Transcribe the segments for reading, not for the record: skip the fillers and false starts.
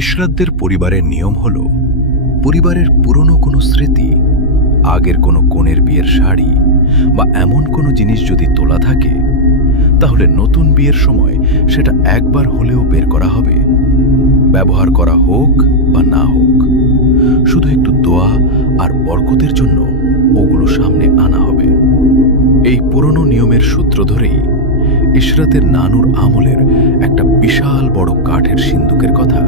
ইশরাতদের পরিবারের নিয়ম হল, পরিবারের পুরনো কোনো স্মৃতি, আগের কোনো কনের বিয়ের শাড়ি বা এমন কোনো জিনিস যদি তোলা থাকে, তাহলে নতুন বিয়ের সময় সেটা একবার হলেও বের করা হবে। ব্যবহার করা হোক বা না হোক, শুধু একটু দোয়া আর বরকতের জন্য ওগুলো সামনে আনা হবে। এই পুরনো নিয়মের সূত্র ধরেই ইশরাতের নানুর আমলের একটা বিশাল বড় কাঠের সিন্দুকের কথা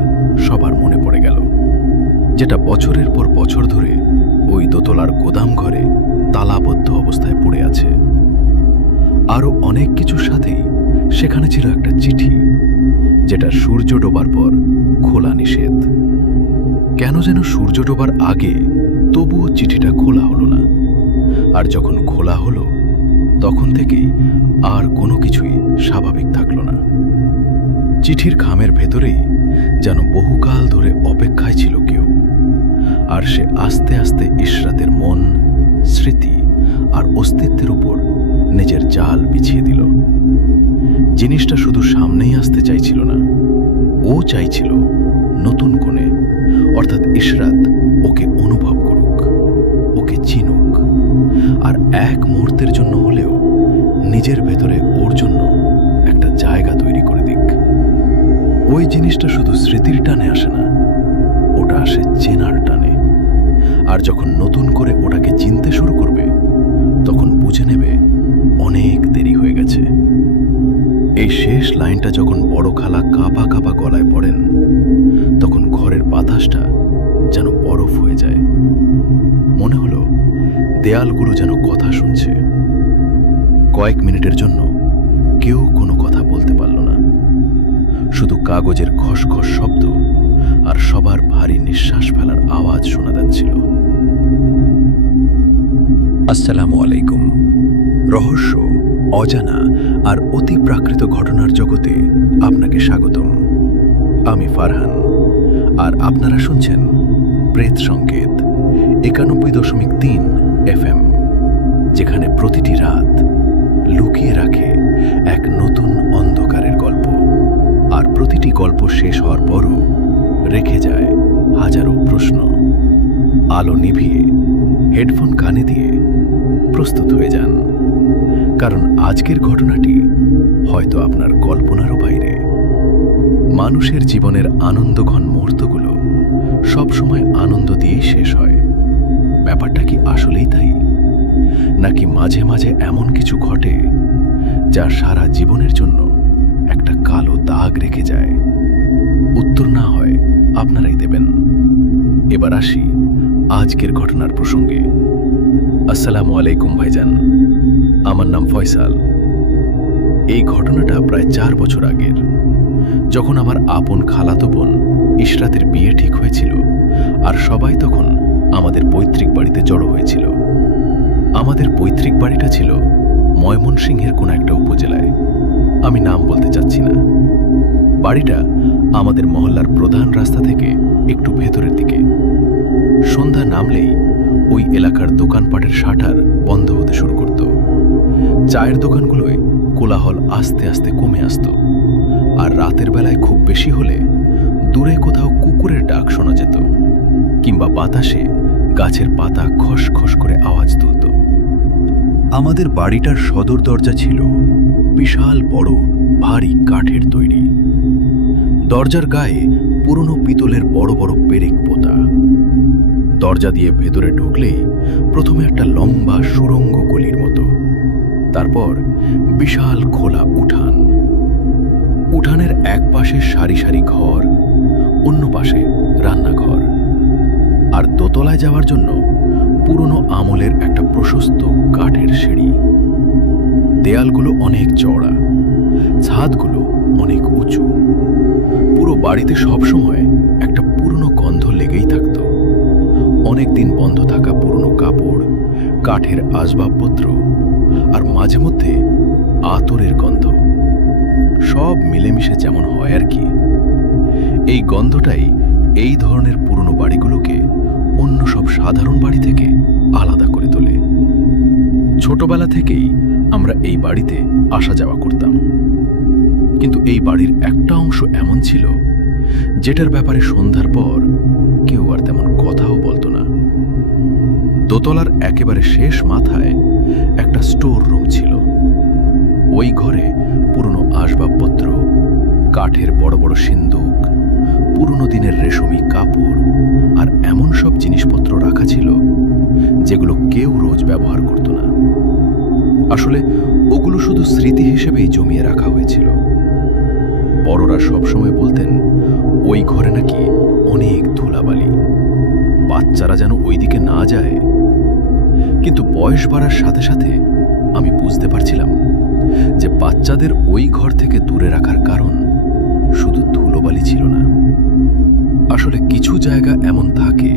সবার মনে পড়ে গেল, যেটা বছরের পর বছর ধরে ওই দোতলার গোদাম ঘরে তালাবদ্ধ অবস্থায় পড়ে আছে। আরও অনেক কিছুর সাথেই সেখানে ছিল একটা চিঠি, যেটা সূর্য ডোবার পর খোলা নিষেধ। কেন যেন সূর্য ডোবার আগে তবুও চিঠিটা খোলা হলো না, আর যখন খোলা হলো তখন থেকেই আর কোনো কিছুই স্বাভাবিক থাকল না। চিঠির খামের ভেতরেই যেন বহুকাল ধরে অপেক্ষায় ছিল কেউ, আর সে আস্তে আস্তে ইশরাতের মন, স্মৃতি আর অস্তিত্বের উপর নিজের জাল বিছিয়ে দিল। জিনিসটা শুধু সামনেই আসতে চাইছিল না, ও চাইছিল নতুন কোণে, অর্থাৎ ইশরাত ওকে অনুভব করুক, ওকে চিনুক, আর এক মুহূর্তের জন্য হলেও নিজের ভেতরে ওর জন্য একটা জায়গা তৈরি করে দিক। ওই জিনিসটা শুধু স্মৃতির টানে আসে না, ওটা আসে চেনার টানে। আর যখন নতুন করে ওটাকে চিনতে শুরু করবে, তখন বুঝে নেবে অনেক দেরি হয়ে গেছে। এই শেষ লাইনটা যখন বড় খালা কাঁপা কাঁপা গলায় পড়েন, তখন ঘরের বাতাসটা যেন বরফ হয়ে যায়। মনে হলো দেয়ালগুলো যেন কথা শুনছে। কয়েক মিনিটের জন্য কেউ কোনো কথা বলতে পারল না, শুধু কাগজের খসখস শব্দ আর সবার ভারী নিঃশ্বাস ফেলার আওয়াজ শোনা যাচ্ছিল। আসসালামু আলাইকুম। রহস্য, অজানা আর অতি প্রাকৃত ঘটনার জগতে আপনাকে স্বাগতম। আমি ফারহান, আর আপনারা শুনছেন প্রেত সংকেত 91.3 FM, যেখানে প্রতিটি রাত লুকিয়ে রাখে এক নতুন অন্ধকারের গল্প, আর প্রতিটি গল্প শেষ হওয়ার পরও রেখে যায় হাজারো প্রশ্ন। আলো নিভিয়ে হেডফোন কানে দিয়ে প্রস্তুত হয়ে যান, কারণ আজকের ঘটনাটি হয়তো আপনার কল্পনারও বাইরে। মানুষের জীবনের আনন্দঘন মুহূর্তগুলো সবসময় আনন্দ দিয়েই শেষ হয়। ব্যাপারটা কি আসলেই তাই, নাকি মাঝে মাঝে এমন কিছু ঘটে যা সারা জীবনের জন্য একটা কালো দাগ রেখে যায়? উত্তর না হয় আপনারাই দেবেন। এবার আসি আজকের ঘটনার প্রসঙ্গে। আসসালামু আলাইকুম ভাইজান, আমার নাম ফয়সাল। এই ঘটনাটা প্রায় 4 বছর আগের, যখন আমার আপন খালাতো বোন ইশরাতের বিয়ে ঠিক হয়েছিল, আর সবাই তখন আমাদের পৈতৃক বাড়িতে জড়ো হয়েছিল। আমাদের পৈতৃক বাড়িটা ছিল ময়মনসিংহের কোনো একটা উপজেলায়, আমি নাম বলতে চাচ্ছি না। বাড়িটা আমাদের মহল্লার প্রধান রাস্তা থেকে একটু ভেতরের দিকে। সন্ধ্যা নামলেই ওই এলাকার দোকানপাটের শাটার বন্ধ হতে শুরু করত। চায়ের দোকানগুলোয় কোলাহল আস্তে আস্তে কমে আসত, আর রাতের বেলায় খুব বেশি হলে দূরে কোথাও কুকুরের ডাক শোনা যেত, কিংবা বাতাসে গাছের পাতা খসখস করে আওয়াজ তুলত। আমাদের বাড়িটার সদর দরজা ছিল বিশাল বড় ভারী কাঠের তৈরি। দরজার গায়ে পুরনো পিতলের বড় বড় পেরেক পোতা। দরজা দিয়ে ভেতরে ঢুকলেই প্রথমে একটা লম্বা সুড়ঙ্গ গলির মতো, তারপর বিশাল খোলা উঠান। উঠানের এক পাশে সারি সারি ঘর, অন্য পাশে রান্নাঘর, আর দোতলায় যাওয়ার জন্য পুরনো আমলের একটা প্রশস্ত কাঠের সিঁড়ি। দেয়ালগুলো অনেক চওড়া, ছাদগুলো অনেক উঁচু। পুরো বাড়িতে সবসময় একটা পুরনো গন্ধ লেগেই থাকত। অনেকদিন বন্ধ থাকা পুরনো কাপড়, কাঠের আসবাবপত্র, আর মাঝে মধ্যে আতরের গন্ধ, সব মিলেমিশে যেমন হয় আর কি। এই গন্ধটাই এই ধরনের পুরনো বাড়িগুলোকে অন্য সব সাধারণ বাড়ি থেকে আলাদা করে তোলে। ছোটবেলা থেকেই আমরা এই বাড়িতে আসা যাওয়া করতাম, কিন্তু এই বাড়ির একটা অংশ এমন ছিল যেটার ব্যাপারে সন্ধ্যার পর কেউ আর তেমন কথাও বলতো না। দোতলার একেবারে শেষ মাথায় একটা স্টোর রুম ছিল। ওই ঘরে পুরনো আসবাবপত্র, কাঠের বড় বড় সিন্দুক, পুরনো দিনের রেশমি কাপড় আর এমন সব জিনিসপত্র রাখা ছিল যেগুলো কেউ রোজ ব্যবহার করত না। আসলে ওগুলো শুধু স্মৃতি হিসেবেই জমিয়ে রাখা হয়েছিল। বড়রা সবসময় বলতেন ওই ঘরে নাকি অনেক ধুলাবালি, বাচ্চারা যেন ওই দিকে না যায়। কিন্তু বয়স বাড়ার সাথে সাথে আমি বুঝতে পারছিলাম যে বাচ্চাদের ওই ঘর থেকে দূরে রাখার কারণ শুধু ধুলোবালি ছিল না। আসলে কিছু জায়গা এমন থাকে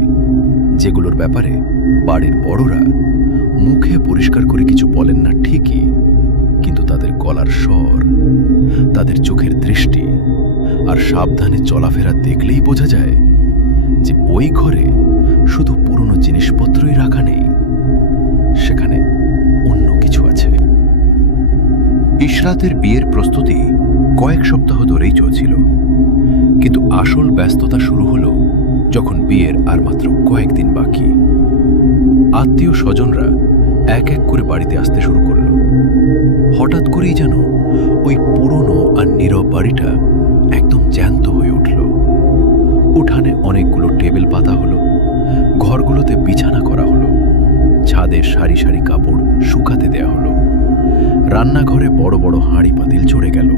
যেগুলোর ব্যাপারে বাড়ির বড়রা মুখে পরিষ্কার করে কিছু বলেন না ঠিকই, কিন্তু তাদের গলার স্বর, তাদের চোখের দৃষ্টি আর সাবধানে চলাফেরা দেখলেই বোঝা যায় যে ওই ঘরে শুধু পুরনো জিনিসপত্রই রাখা নেই, সেখানে অন্য কিছু আছে। ইশরাতের বিয়ের প্রস্তুতি কয়েক সপ্তাহ ধরেই চলছিল, কিন্তু আসল ব্যস্ততা শুরু হলো যখন বিয়ের আর মাত্র কয়েকদিন বাকি। আত্মীয় স্বজনরা এক এক করে বাড়িতে আসতে শুরু করলো। হঠাৎ করেই যেন ওই পুরনো আর নীরব বাড়িটা একদম জ্যান্ত হয়ে উঠল। উঠানে অনেকগুলো টেবিল পাতা হলো, ঘরগুলোতে বিছানা করা হলো, ছাদে সারি সারি কাপড় শুকাতে দেয়া হলো, রান্নাঘরে বড় বড় হাঁড়ি পাতিল চড়ে গেল।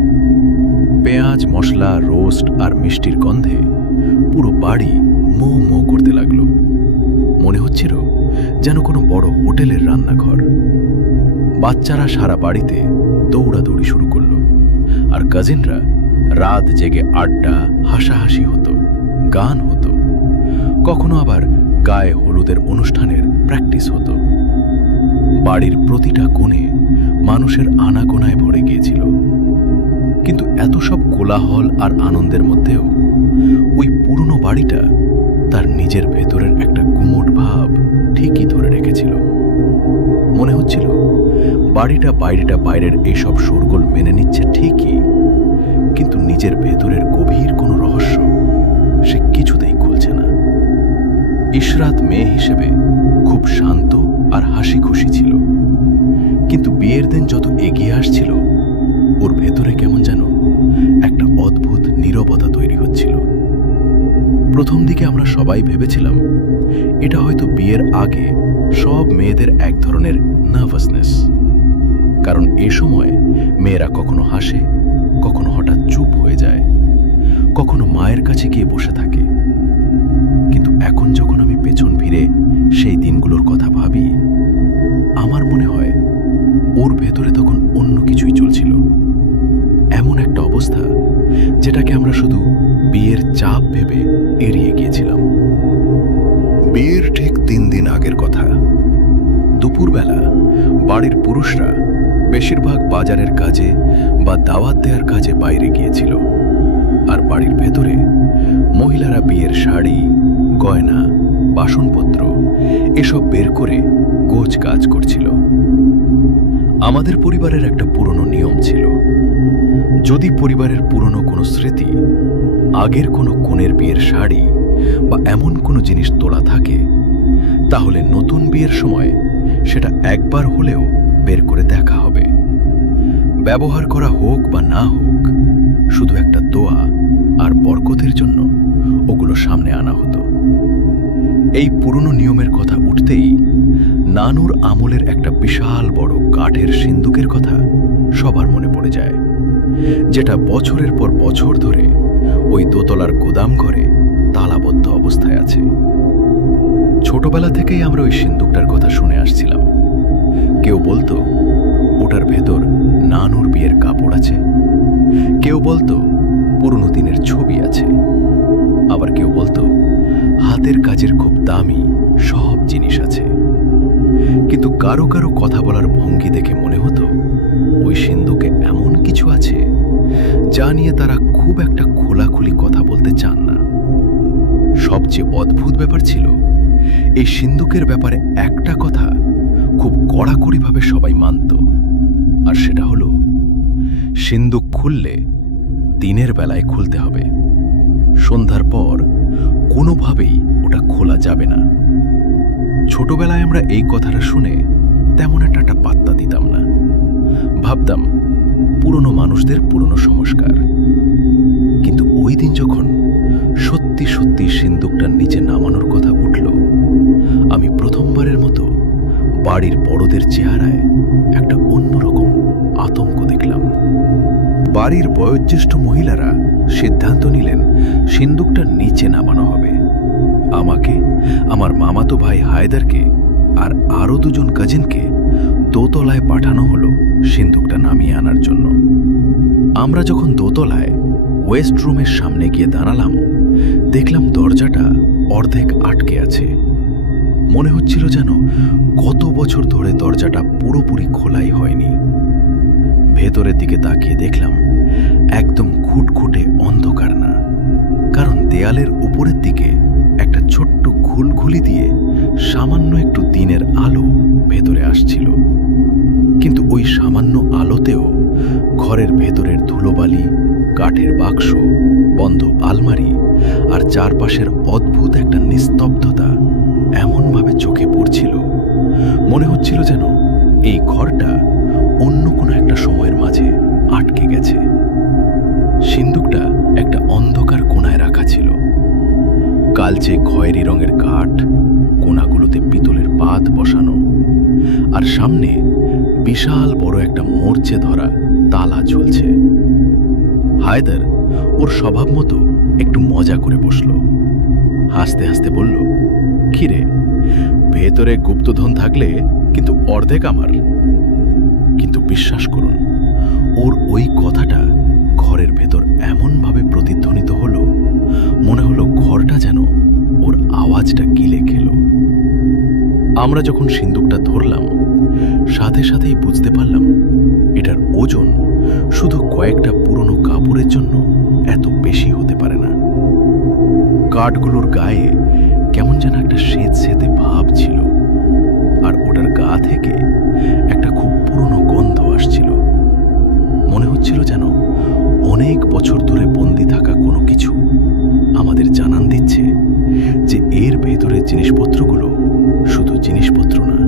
পেঁয়াজ, মশলা, রোস্ট আর মিষ্টির গন্ধে পুরো বাড়ি মো মো করতে লাগলো। মনে হচ্ছিল যেন কোনো বড় হোটেলের রান্নাঘর। বাচ্চারা সারা বাড়িতে দৌড়াদৌড়ি শুরু করলো, আর কাজিনরা রাত জেগে আড্ডা, হাসাহাসি হতো, গান হতো, কখনো আবার গায়ে হলুদের অনুষ্ঠানের প্র্যাকটিস হতো। বাড়ির প্রতিটা কোণে মানুষের আনাগোনায় ভরে গিয়েছিল। কিন্তু এত সব কোলাহল আর আনন্দের মধ্যেও ওই পুরনো বাড়িটা তার নিজের ভেতরের একটা গুমোট ভাব ঠিকই ধরে রেখেছিল। মনে হচ্ছিল বাড়িটা বাইরের এইসব শোরগোল মেনে নিচ্ছে ঠিকই, কিন্তু নিজের ভেতরের গভীর কোনো রহস্য সে কিছুতেই খুলছে না। ইশরাত মেয়ে হিসেবে খুব শান্ত আর হাসি খুশি ছিল, কিন্তু বিয়ের দিন যত এগিয়ে আসছিল ওর ভেতরে কেমন যেন একটা অদ্ভুত নীরবতা তৈরি হচ্ছিল। প্রথম দিকে আমরা সবাই ভেবেছিলাম এটা হয়তো বিয়ের আগে সব মেয়েদের এক ধরনের নার্ভাসনেস, কারণ এ সময় মেয়েরা কখনো হাসে, কখনো হঠাৎ চুপ হয়ে যায়, কখনো মায়ের কাছে গিয়ে বসে থাকে। কিন্তু এখন যখন আমি পেছন ফিরে সেই দিনগুলোর কথা ভাবি, আমার মনে হয় ওর ভেতরে তখন অন্য কিছুই চলছিল। এমন একটা অবস্থা যেটাকে আমরা শুধু বিয়ের চাপ ভেবে এড়িয়ে গিয়েছিলাম। বিয়ের ঠিক 3 দিন আগের কথা। দুপুরবেলা বাড়ির পুরুষরা বেশিরভাগ বাজারের কাজে বা দাওয়াত দেওয়ার কাজে বাইরে গিয়েছিল, আর বাড়ির ভেতরে মহিলারা বিয়ের শাড়ি, গয়না, বাসনপত্র এসব বের করে গোছ কাজ করছিল। আমাদের পরিবারের একটা পুরনো নিয়ম ছিল, যদি পরিবারের পুরনো কোনো স্মৃতি, আগের কোনো কনের বিয়ের শাড়ি বা এমন কোনো জিনিস তোলা থাকে, তাহলে নতুন বিয়ের সময় সেটা একবার হলেও বের করে দেখা হবে। ব্যবহার করা হোক বা না হোক, শুধু একটা দোয়া আর বরকতের জন্য ওগুলো সামনে আনা হতো। এই পুরনো নিয়মের কথা উঠতেই নানুর আমলের একটা বিশাল বড় কাঠের সিন্দুকের কথা সবার মনে পড়ে যায়, যেটা বছরের পর বছর ধরে ওই দোতলার গোদাম ঘরে তালাবদ্ধ অবস্থায় আছে। ছোটবেলা থেকেই আমরা ওই সিন্দুকটার কথা শুনে আসছিলাম। কেউ বলতো ওটার ভেতর নানুর বিয়ের কাপড় আছে, কেউ বলতো পুরনো দিনের ছবি আছে, আবার কেউ বলতো হাতের কাজের খুব দামি সব জিনিস আছে। কিন্তু কারো কারো কথা বলার ভঙ্গি দেখে মনে হতো ওই সিন্দুকে এমন কিছু আছে যা নিয়ে তারা খুব একটা খোলাখুলি কথা বলতে চান না। সবচেয়ে অদ্ভুত ব্যাপার ছিল, এই সিন্দুকের ব্যাপারে একটা কথা খুব কড়াকড়িভাবে সবাই মানত, আর সেটা হলো সিন্দুক খুললে দিনের বেলায় খুলতে হবে, সন্ধ্যার পর কোনোভাবেই ওটা খোলা যাবে না। ছোটবেলায় আমরা এই কথাটা শুনে তেমন একটা পাত্তা দিতাম না, ভাবতাম পুরনো মানুষদের পুরনো সংস্কার। কিন্তু ওই দিন যখন সত্যি সত্যি সিন্দুকটার নিচে নামানোর কথা উঠল, আমি প্রথমবারের মতো বাড়ির বড়দের চেহারায় একটা অন্যরকম আতঙ্ক দেখলাম। বাড়ির বয়োজ্যেষ্ঠ মহিলারা সিদ্ধান্ত নিলেন সিন্দুকটা নিচে নামানো হবে। আমাকে, আমার মামাতো ভাই হায়দারকে আর আরও দুজন কাজিনকে দোতলায় পাঠানো হলো সিন্দুকটা নামিয়ে আনার জন্য। আমরা যখন দোতলায় ওয়েস্ট রুমের সামনে গিয়ে দাঁড়ালাম, দেখলাম দরজাটা অর্ধেক আটকে আছে। মনে হচ্ছিল যেন কত বছর ধরে দরজাটা পুরোপুরি খোলাই হয়নি। ভেতরের দিকে তাকিয়ে দেখলাম একদম খুটখুটে অন্ধকার না, কারণ দেয়ালের উপরের দিকে একটা ছোট্ট ঘুলঘুলি দিয়ে সামান্য একটু দিনের আলো ভেতরে আসছিল। কিন্তু ওই সামান্য আলোতেও ঘরের ভেতরের ধুলোবালি, কাঠের বাক্স, বন্ধ আলমারি আর চারপাশের অদ্ভুত একটা নিস্তব্ধতা এমনভাবে চোখে পড়ছিল, মনে হচ্ছিল যেন এই ঘরটা অন্য কোনো একটা সময়ের মাঝে আটকে গেছে। সিন্দুকটা একটা অন্ধকার কোণায় রাখা ছিল। কালচে খয়েরি রঙের কাঠ, কোণাগুলোতে পিতলের পাত বসানো, আর সামনে বিশাল বড় একটা মরচে ধরা তালা ঝুলছে। হায়দার ওর স্বভাব মতো একটু মজা করে বসল, হাসতে হাসতে বলল, কিরে, ভেতরে গুপ্তধন থাকলে কিন্তু অর্ধেক আমার। কিন্তু বিশ্বাস করুন, ওর ওই কথাটা ঘরের ভেতর এমনভাবে প্রতিধ্বনিত হলো, মনে হলো ঘরটা যেন ওর আওয়াজটা গিলে খেল। আমরা যখন সিন্দুকটা ধরলাম, সাথে সাথেই বুঝতে পারলাম এটার ওজন শুধু কয়েকটা পুরনো কাপড়ের জন্য এত বেশি হতে পারে না। কাঠগুলোর গায়ে কেমন যেন একটা সেঁতে ভাব ছিল, আর ওটার গা থেকে একটা খুব পুরনো গন্ধ আসছিল। মনে হচ্ছিল যেন অনেক বছর ধরে বন্দি থাকা কোনো কিছু আমাদের জানান দিচ্ছে যে এর ভেতরের জিনিসপত্রগুলো শুধু জিনিসপত্র না,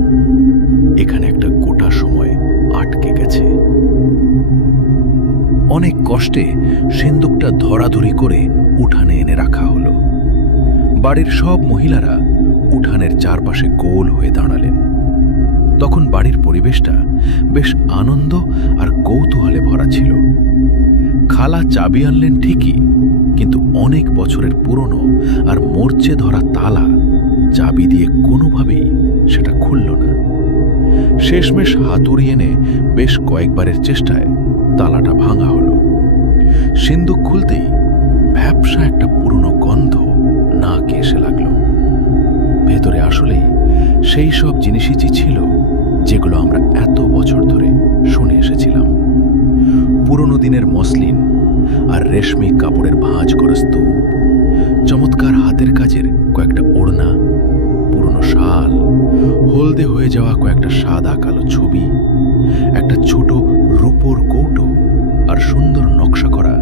এখানে একটা গোটা সময় আটকে গেছে। অনেক কষ্টে সিন্দুকটা ধরাধরি করে উঠানে এনে রাখা হলো। বাড়ির সব মহিলারা উঠানের চারপাশে গোল হয়ে দাঁড়ালেন। তখন বাড়ির পরিবেশটা বেশ আনন্দ আর কৌতূহলে ভরা ছিল। খালা চাবি আনলেন ঠিকই, কিন্তু অনেক বছরের পুরনো আর মরচে ধরা তালা চাবি দিয়ে কোনোভাবেই সেটা খুলল না। শেষমেশ হাতুড়ি এনে বেশ কয়েকবারের চেষ্টায় তালাটা ভাঙা হলো। সিন্দুক খুলতেই ভ্যাপসা একটা পুরনো গন্ধ নাকে এসে লাগলো। ভেতরে আসলেই সেই সব জিনিসই ছিল যেগুলো আমরা এত বছর ধরে শুনে এসেছিলাম। পুরনো দিনের মসলিন আর রেশমি কাপড়ের ভাঁজ করা স্তূপ, চমৎকার হাতের কাজের কয়েকটা ওড়না, পুরনো শাল, হলদে হয়ে যাওয়া কয়েকটা সাদা কালো ছবি, একটা ছোট রূপোর কৌটো আর সুন্দর নকশা করা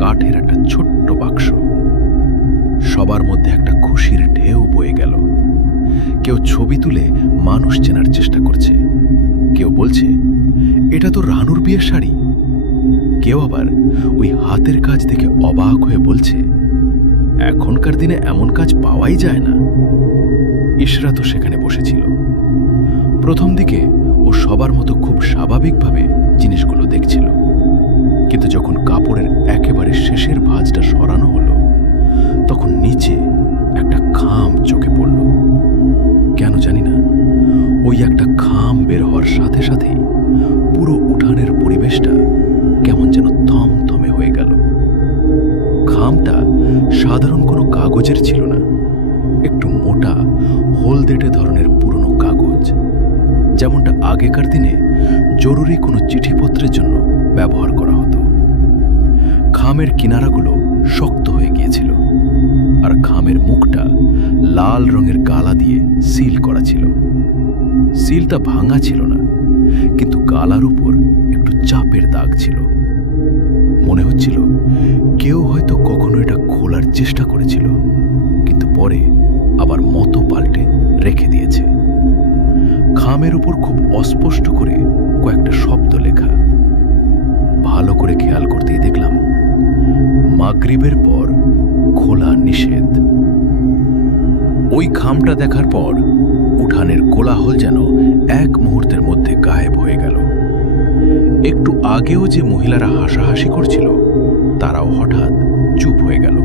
কাঠের একটা ছোট্ট বাক্স। সবার মধ্যে একটা খুশির ঢেউ বয়ে গেল। কেউ ছবি তুলে মানুষ চেনার চেষ্টা করছে, কেউ বলছে এটা তো রানুর বিয়ের শাড়ি, কেউ আবার ওই হাতের কাজ দেখে অবাক হয়ে বলছে এখনকার দিনে এমন কাজ পাওয়াই যায় না। ইশরা তো সেখানে বসেছিল। প্রথম দিকে ও সবার মতো খুব স্বাভাবিকভাবে জিনিসগুলো দেখছিল, কিন্তু যখন কাপড়ের একেবারে শেষের ভাঁজটা সরানো হলো, তখন নিচে একটা খাম চোখে পড়ল। কেন জানি না, ওই একটা খাম বের হওয়ার সাথে সাথেই পুরো উঠানের পরিবেশটা কেমন যেন থমথমে হয়ে গেল। খামটা সাধারণ কোনো কাগজের ছিল না, একটু মোটা হলদেটে ধরনের পুরনো কাগজ, যেমনটা আগেকার দিনে জরুরি কোনো চিঠিপত্রের জন্য ব্যবহার করা হতো। খামের কিনারাগুলো শক্ত হয়ে গিয়েছিল, আর খামের মুখটা লাল রঙের গালা দিয়ে সিল করা ছিল। সিলটা ভাঙা ছিল না, কিন্তু গালার উপর একটু চাপের দাগ ছিল। মনে হচ্ছিল কেউ হয়তো কখনো এটা খোলার চেষ্টা করেছিল, কিন্তু পরে আবার মতো পাল্টে রেখে দিয়েছে। খামের উপর খুব অস্পষ্ট করে কয়েকটা শব্দ লেখা। ভালো করে খেয়াল করতেই দেখলাম মাগরিবের পর খোলা নিষেধ। ওই খামটা দেখার পর উঠানের কোলাহল যেন এক মুহূর্তের মধ্যে গায়েব হয়ে গেল। একটু আগেও যে মহিলারা হাসাহাসি করছিল তারাও হঠাৎ চুপ হয়ে গেল।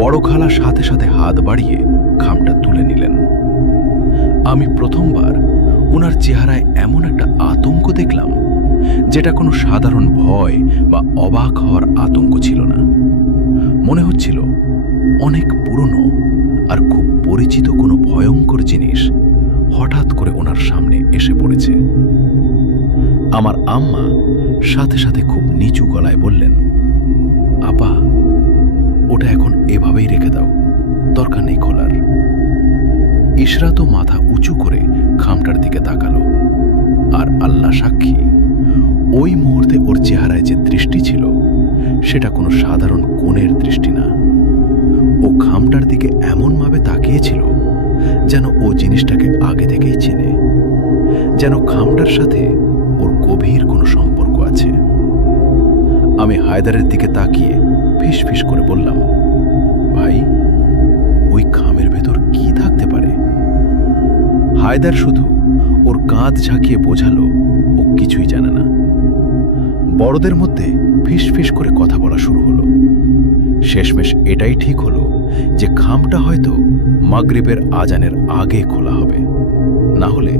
বড় খালা সাথে সাথে হাত বাড়িয়ে খামটা তুলে নিলেন। আমি প্রথমবার ওনার চেহারায় এমন একটা আতঙ্ক দেখলাম, যেটা কোনো সাধারণ ভয় বা অবাক হওয়ার আতঙ্ক ছিল না। মনে হচ্ছিল অনেক পুরনো আর খুব পরিচিত কোনো ভয়ঙ্কর জিনিস হঠাৎ করে ওনার সামনে এসে পড়েছে। আমার আম্মা সাথে সাথে খুব নিচু গলায় বললেন, আপা, ওটা এখন এভাবেই রেখে দাও, দরকার নেই খোলার। ইশরা তো মাথা উঁচু করে খামটার দিকে তাকালো, আর আল্লাহ সাক্ষী, ওই মুহূর্তে ওর চেহারায় যে দৃষ্টি ছিল সেটা কোনো সাধারণ কোণের দৃষ্টি না। ও খামটার দিকে এমনভাবে তাকিয়েছিল যেন ও জিনিসটাকে আগে থেকেই চেনে, যেন খামটার সাথে ওর গভীর কোনো সম্পর্ক আছে। আমি হায়দারের দিকে তাকিয়ে ফিস ফিস করে বললাম, ভাই, ওই খামের ভেতর কি থাকতে পারে? হায়দার শুধু ওর কাঁধ ঝাঁকিয়ে বোঝালো ও কিছুই জানে না। বড়দের মধ্যে ফিস ফিস করে কথা বলা শুরু হলো। শেষমেশ এটাই ঠিক হলো যে খামটা হয়তো মাগরিবের আজানের আগে খোলা হবে, না হলে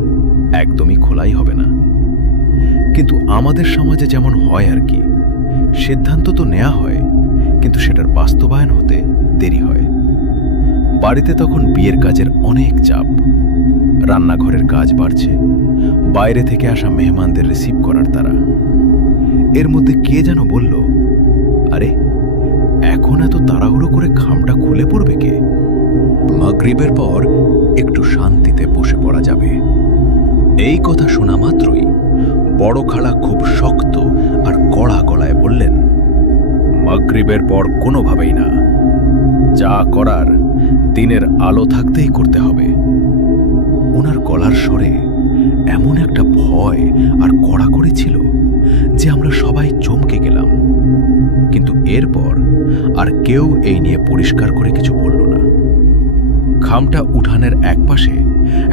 একদমই খোলাই হবে না। কিন্তু আমাদের সমাজে যেমন হয় আর কি, সিদ্ধান্ত তো নেওয়া হয়, কিন্তু সেটার বাস্তবায়ন হতে দেরি হয়। বাড়িতে তখন বিয়ের কাজের অনেক চাপ, রান্নাঘরের কাজ বাড়ছে, বাইরে থেকে আসা মেহমানদের রিসিভ করার তারা। এর মধ্যে কে যেন বলল, আরে এখন এত তাড়াহুড়ো করে খামটা খুলে পড়বে কে? মাগরিবের পর একটু শান্তিতে বসে পড়া যাবে। এই কথা শোনা মাত্রই বড় খালা খুব শক্ত আর কড়া গলায় বললেন, মাগরিবের পর কোনোভাবেই না, যা করার দিনের আলো থাকতেই করতে হবে। ওনার গলার স্বরে এমন একটা ভয় আর কড়াকড়ি ছিল যে আমরা সবাই চমকে গেলাম। কিন্তু এরপর আর কেউ এই নিয়ে পরিষ্কার করে কিছু বলল না। খামটা উঠানের একপাশে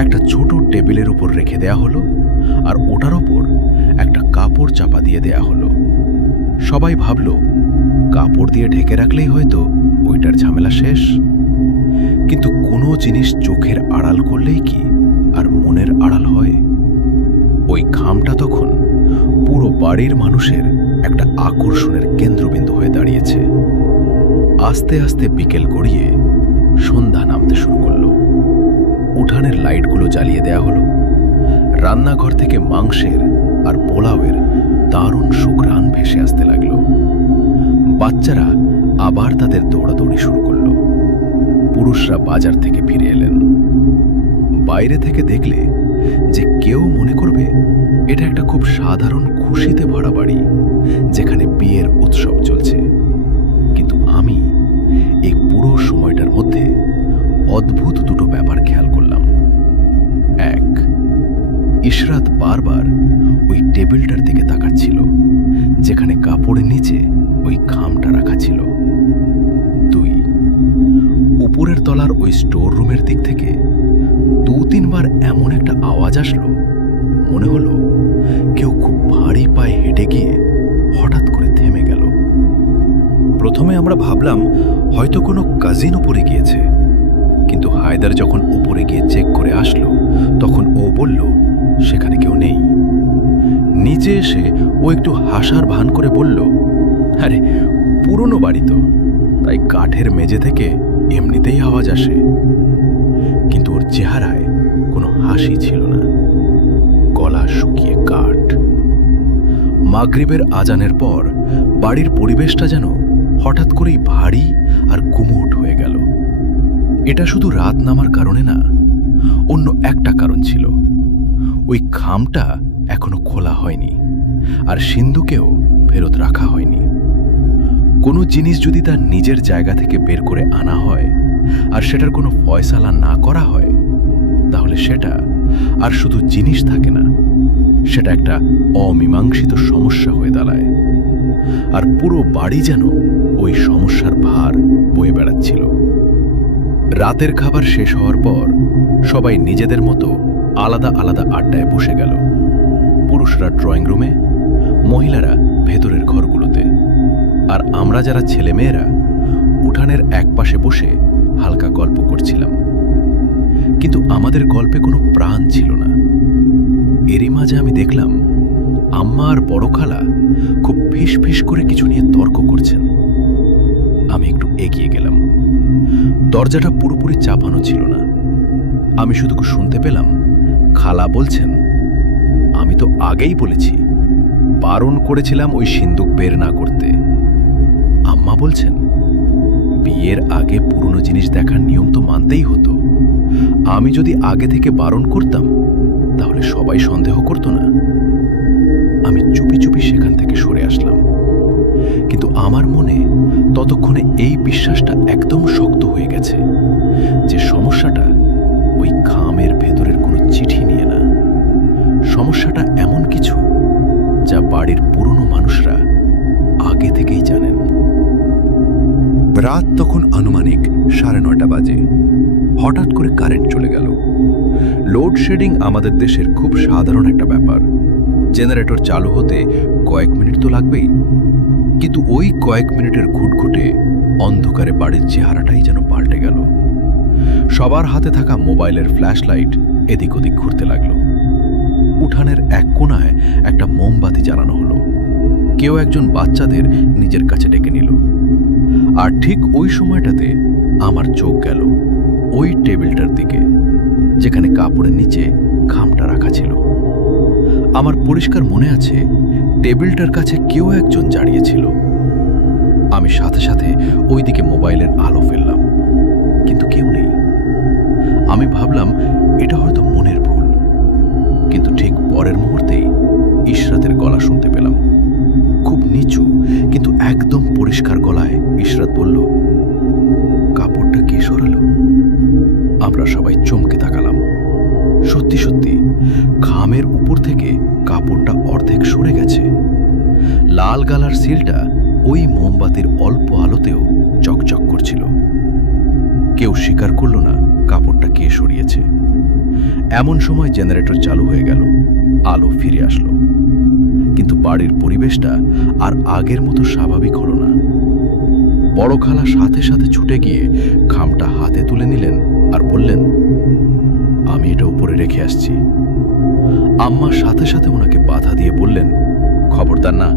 একটা ছোট টেবিলের উপর রেখে দেয়া হলো, আর ওটার ওপর একটা কাপড় চাপা দিয়ে দেয়া হলো। সবাই ভাবল কাপড় দিয়ে ঢেকে রাখলেই হয়তো ওইটার ঝামেলা শেষ। কিন্তু কোনো জিনিস চোখের আড়াল করলেই কি আর মনের আড়াল হয়? ওই খামটা তখন পুরো বাড়ির মানুষের একটা আকর্ষণের কেন্দ্রবিন্দু হয়ে দাঁড়িয়েছে। আস্তে আস্তে বিকেল গড়িয়ে সন্ধ্যা নামতে শুরু করল। উঠানের লাইটগুলো জ্বালিয়ে দেয়া হলো। রান্নাঘর থেকে মাংসের আর পোলাওয়ের দারুণ সুঘ্রাণ ভেসে আসতে লাগলো। বাচ্চারা আবার তাদের দৌড়াদৌড়ি শুরু করল। পুরুষরা বাজার থেকে ফিরে এলেন। বাইরে থেকে দেখলে যে কেউ মনে করবে এটা একটা খুব সাধারণ খুশিতে ভরা বাড়ি, যেখানে বিয়ের উৎসব চলছে। কিন্তু আমি এই পুরো সময়টার মধ্যে অদ্ভুত দুটো ব্যাপার খেয়াল করলাম। এক, ইশরাত বারবার ওই টেবিলটার দিকে তাকাচ্ছিল যেখানে কাপড়ের নিচে ওই খামটা রাখা ছিল। দুই, উপরের তলার ওই স্টোর রুমের দিক থেকে 2-3 বার এমন একটা আওয়াজ আসলো, মনে হলো কেউ খুব ভারী পায়ে হেঁটে গিয়ে হঠাৎ করে থেমে গেল। প্রথমে আমরা ভাবলাম হয়তো কোনো কাজিন উপরে গিয়েছে, কিন্তু হায়দার যখন উপরে গিয়ে চেক করে আসলো তখন ও বলল সেখানে কেউ নেই। নিচে এসে ও একটু হাসার ভান করে বলল, আরে পুরনো বাড়ি তো, তাই কাঠের মেঝে থেকে এমনিতেই আওয়াজ আসে। কিন্তু ওর চেহারায় কোনো হাসি ছিল না, গলা শুকিয়ে কাঠ। মাগরিবের আজানের পর বাড়ির পরিবেশটা যেন হঠাৎ করেই ভারী আর গুমোট হয়ে গেল। এটা শুধু রাত নামার কারণে না, অন্য একটা কারণ ছিল। ওই খামটা এখনো খোলা হয়নি, আর সিন্ধুকেও ফেরত রাখা হয়নি। কোনো জিনিস যদি তার নিজের জায়গা থেকে বের করে আনা হয় আর সেটার কোনো ফয়সালা না করা হয়, তাহলে সেটা আর শুধু জিনিস থাকে না, সেটা একটা অমীমাংসিত সমস্যা হয়ে দাঁড়ায়। আর পুরো বাড়ি যেন ওই সমস্যার ভার বয়ে বেড়াচ্ছিল। রাতের খাবার শেষ হওয়ার পর সবাই নিজেদের মতো আলাদা আলাদা আড্ডায় বসে গেল। পুরুষরা ড্রয়িং রুমে, মহিলারা ভেতরের ঘরগুলোতে, আর আমরা যারা ছেলেমেয়েরা উঠানের একপাশে বসে হালকা গল্প করছিলাম। কিন্তু আমাদের গল্পে কোনো প্রাণ ছিল না। এরই মাঝে আমি দেখলাম আম্মা আর বড় খালা খুব ফিস ফিস করে কিছু নিয়ে তর্ক করছেন। আমি একটু এগিয়ে গেলাম। দরজাটা পুরোপুরি চাপানো ছিল না। আমি শুধু শুনতে পেলাম খালা বলছেন, আমি তো আগেই বলেছি, বারণ করেছিলাম ওই সিন্দুক বের না করতে। আম্মা বলছেন, বিয়ের আগে পুরনো জিনিস দেখার নিয়ম তো মানতেই হতো। আমি যদি আগে থেকে বারণ করতাম তাহলে সবাই সন্দেহ করত না। আমি চুপি চুপি সেখান থেকে সরে আসলাম। কিন্তু আমার মনে ততক্ষণে এই বিশ্বাসটা একদম শক্ত হয়ে গেছে যে সমস্যাটা ওই খামের ভেতরের কোনো চিঠি নিয়ে না। সমস্যাটা এমন কিছু যা বাড়ির পুরনো মানুষরা আগে থেকেই জানেন। রাত তখন আনুমানিক 9:30 বাজে। হঠাৎ করে কারেন্ট চলে গেল। লোডশেডিং আমাদের দেশের খুব সাধারণ একটা ব্যাপার। জেনারেটর চালু হতে কয়েক মিনিট তো লাগবেই, কিন্তু ওই কয়েক মিনিটের ঘুটঘুটে অন্ধকারে বাড়ির চেহারাটাই যেন পাল্টে গেল। সবার হাতে থাকা মোবাইলের ফ্ল্যাশ লাইট এদিক ওদিক ঘুরতে লাগলো। উঠানের এক কোণায় একটা মোমবাতি জ্বালানো হলো। কেউ একজন বাচ্চাদের নিজের কাছে ডেকে নিল। আর ঠিক ওই সময়টাতে আমার চোখ গেল ওই টেবিলটার দিকে যেখানে কাপড়ের নিচে খামটা রাখা ছিল। আমার পরিষ্কার মনে আছে টেবিলটার কাছে কেউ একজন দাঁড়িয়েছিল। আমি সাথে সাথে ওই দিকে মোবাইলের আলো ফেললাম, কিন্তু কেউ নেই। আমি ভাবলাম এটা হয়তো মনের ভুল, কিন্তু ঠিক পরের মুহূর্তেই ইশরাতের গলা শুনতে পেলাম। খুব নিচু কিন্তু একদম পরিষ্কার গলায় ইশরাত বলল, কাপড়টা কে সরালো? আমরা সবাই চমকে তাকালাম। সত্যি সত্যি খামের উপর থেকে কাপড়টা অর্ধেক সরে গেছে। লাল গালার সিলটা ওই মোমবাতির অল্প আলোতেও চকচক করছিল। কেউ স্বীকার করল না কাপড়টা কে সরিয়েছে। এমন সময় জেনারেটর চালু হয়ে গেল, আলো ফিরে আসলো, কিন্তু বাড়ির পরিবেশটা আর আগের মতো স্বাভাবিক হলো না। বড় খালা সাথে সাথে ছুটে গিয়ে খামটা হাতে তুলে নিলেন আর বললেন, আমি এটা উপরে রেখে আসছি। আম্মা সাথে সাথে ওনাকে বাধা দিয়ে বললেন, খবরদার না,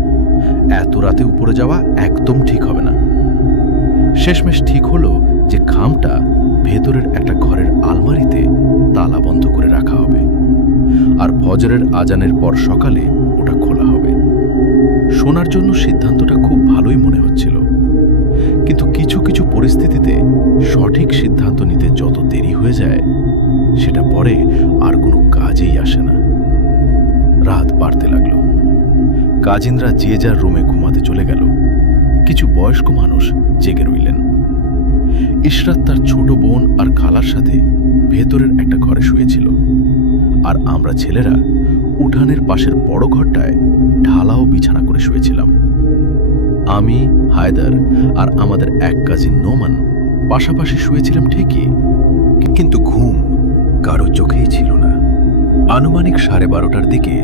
এত রাতে উপরে যাওয়া একদম ঠিক হবে না। শেষমেশ ঠিক হলো যে খামটা ভেতরের একটা ঘরের আলমারিতে তালা বন্ধ করে রাখা হবে, আর ফজরের আজানের পর সকালে ওটা খোলা হবে। শোনার জন্য সিদ্ধান্তটা খুব ভালোই মনে হচ্ছিল, কিন্তু কিছু কিছু পরিস্থিতিতে সঠিক সিদ্ধান্ত নিতে যত দেরি হয়ে যায় সেটা পরে আর কোনো কাজেই আসে না। রাত বাড়তে লাগলো। কাজিনরা যে যার রুমে ঘুমাতে চলে গেল। কিছু বয়স্ক মানুষ জেগে রইলেন। ইশরাত তার ছোট বোন আর খালার সাথে ভেতরের একটা ঘরে শুয়েছিল, আর আমরা ছেলেরা উঠানের পাশের বড় ঘরটায় ঢালাও বিছানা করে শুয়েছিলাম। আমি, হায়দার আর আমাদের এক কাজিন নোমান পাশাপাশি শুয়েছিলাম ঠিকই, কিন্তু ঘুম কারো চোখেই ছিল না। আনুমানিক 12:30টার দিকে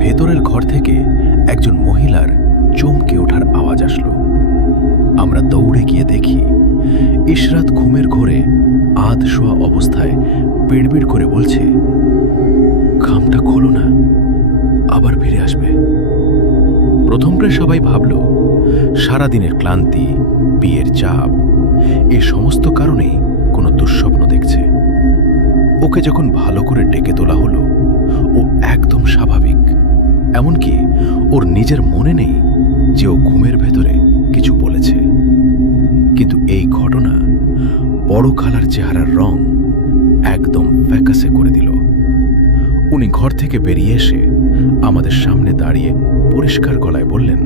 ভেতরের ঘর থেকে একজন মহিলার চমকে ওঠার আওয়াজ আসলো। আমরা দৌড়ে গিয়ে দেখি ইশরাত ঘুমের ঘোরে আধ শোয়া অবস্থায় বিড়বিড় করে বলছে, খামটা খোলো না, আবার ফিরে আসবে। প্রথমটা সবাই ভাবল সারাদিনের ক্লান্তি, বিয়ের চাপ, এই সমস্ত কারণেই কোনো দুঃস্বপ্ন দেখছে। ওকে যখন ভালো করে ডেকে তোলা হলো, ও একদম স্বাভাবিক। এমনকি ওর নিজের মনে নেই যে ও ঘুমের ভেতরে কিছু বলেছে। কিন্তু এই ঘটনা বড় খালার চেহারার রং একদম ফ্যাকাসে করে দিল। উনি ঘর থেকে বেরিয়ে এসে আমাদের সামনে দাঁড়িয়ে পরিষ্কার গলায় বললেন,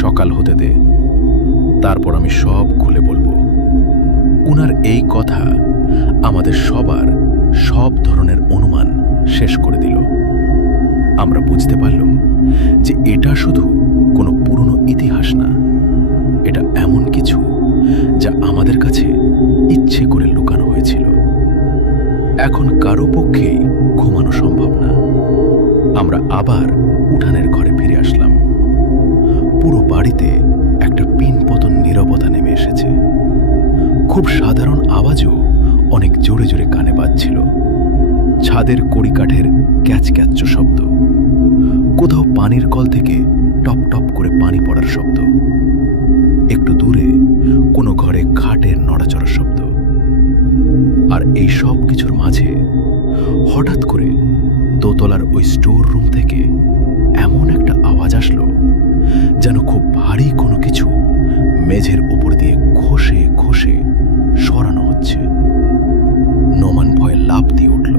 সকাল হতে দে, তারপর আমি সব খুলে বলবো। উনার এই কথা আমাদের সবার সব ধরনের অনুমান শেষ করে দিল। আমরা বুঝতে পারলাম যে এটা শুধু কোনো পুরনো ইতিহাস না, এটা এমন কিছু যা আমাদের কাছে ইচ্ছে করে লুকানো হয়েছিল। এখন কারো পক্ষেই ঘুমানো সম্ভব না। আমরা আবার উঠানের ঘরে ফিরে আসলাম। পুরো বাড়িতে একটা পিনপতন নীরবতা নেমে এসেছে। খুব সাধারণ আওয়াজও অনেক জোরে জোরে কানে বাজছিল। ছাদের কড়িকাঠের ক্যাচ ক্যাচ শব্দ, কোথাও পানির কল থেকে টপ টপ করে পানি পড়ার শব্দ, একটু দূরে কোনো ঘরে খাটের নড়াচড়ার শব্দ। আর এই সব কিছুর মাঝে হঠাৎ করে দোতলার ওই স্টোর রুম থেকে এমন একটা আওয়াজ আসলো যেন খুব ভারী কোনো কিছু মেঝের উপর দিয়ে ঘষে ঘষে সরানো হচ্ছে। নোমান ভয়ে লাফ দিয়ে উঠল।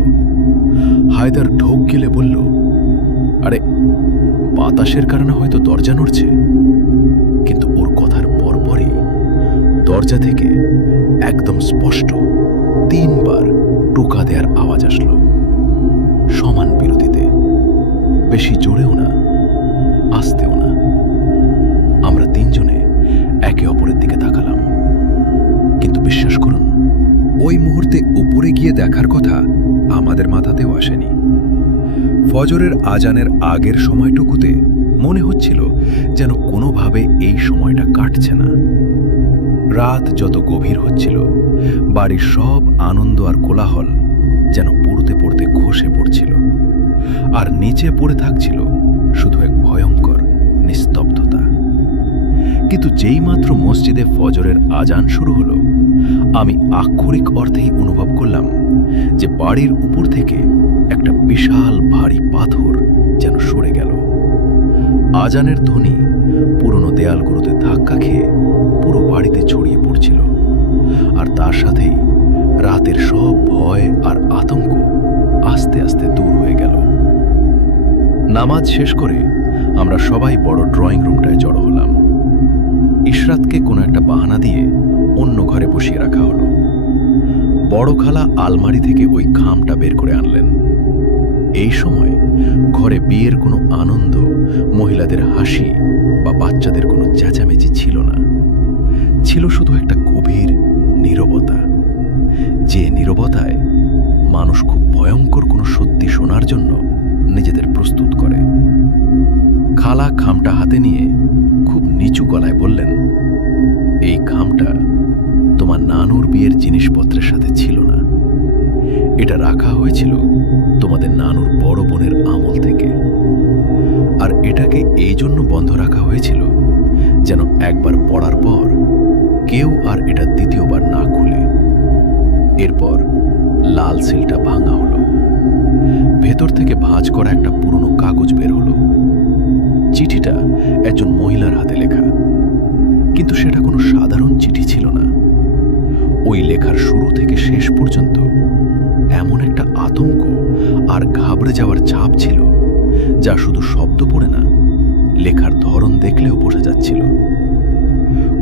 হায়দার ঢোক গেলে বলল, আরে বাতাসের কারণে হয়তো দরজা নড়ছে। কিন্তু ওর কথার পরপরই দরজা থেকে একদম স্পষ্ট 3 বার টোকা দেওয়ার আওয়াজ আসলো, সমান বিরতিতে, বেশি জোরেও না, আস্তেও না। আমরা 3 জনে একে অপরের দিকে তাকালাম। কিন্তু বিশ্বাস করুন, ওই মুহূর্তে উপরে গিয়ে দেখার কথা আমাদের মাথাতেও আসেনি। ফজরের আজানের আগের সময়টুকুতে মনে হচ্ছিল যেন কোনোভাবে এই সময়টা কাটছে না। রাত যত গভীর হচ্ছিল, বাড়ির সব আনন্দ আর কোলাহল যেন পড়তে পড়তে খসে পড়ছিল, আর নিচে পড়ে থাকছিল শুধু এক ভয়ঙ্কর নিস্তব্ধতা। কিন্তু যেইমাত্র মসজিদে ফজরের আজান শুরু হলো, আমি আক্ষরিক অর্থেই অনুভব করলাম যে বাড়ির উপর থেকে একটা বিশাল ভারী পাথর যেন সরে গেল। আজানের ধ্বনি পুরনো দেয়ালগুলোতে ধাক্কা খেয়ে পুরো বাড়িতে ছড়িয়ে পড়ছিল, আর তার সাথেই রাতের সব ভয় আর আতঙ্ক আস্তে আস্তে দূর হয়ে গেল। নামাজ শেষ করে আমরা সবাই বড় ড্রয়িং রুমটায় জড়ো হলাম। ইশরাতকে কোনো একটা বাহানা দিয়ে অন্য ঘরে বসিয়ে রাখা হলো। বড় খালা আলমারি থেকে ওই খামটা বের করে আনলেন। এই সময় ঘরে বিয়ের কোনো আনন্দ, মহিলাদের হাসি বা বাচ্চাদের কোনো চেঁচামেচি ছিল না। ছিল শুধু একটা গভীর নীরবতা, যে নীরবতায় মানুষ খুব ভয়ঙ্কর কোনো সত্যি শোনার জন্য নিজেদের প্রস্তুত করে। খালা খামটা হাতে নিয়ে খুব নিচু গলায় বললেন, এই খামটা তোমার নানুর বিয়ের জিনিসপত্রের সাথে ছিল না। এটা রাখা হয়েছিল তোমাদের নানুর বড় বোনের আমল থেকে। আর এটাকে এই জন্য বন্ধ রাখা হয়েছিল যেন একবার পড়ার পর কেউ আর এটা দ্বিতীয়বার না খুলে। এরপর লাল সিলটা ভাঙা হলো। ভেতর থেকে ভাঁজ করা একটা পুরনো কাগজ বের হলো। চিঠিটা একজন মহিলার হাতে লেখা, কিন্তু সেটা কোনো সাধারণ চিঠি ছিল না। ওই লেখার শুরু থেকে শেষ পর্যন্ত এমন একটা আতঙ্ক আর ঘাবড়ে যাওয়ার ছাপ ছিল যা শুধু শব্দ পড়ে না, লেখার ধরন দেখলেও বোঝা যাচ্ছিল।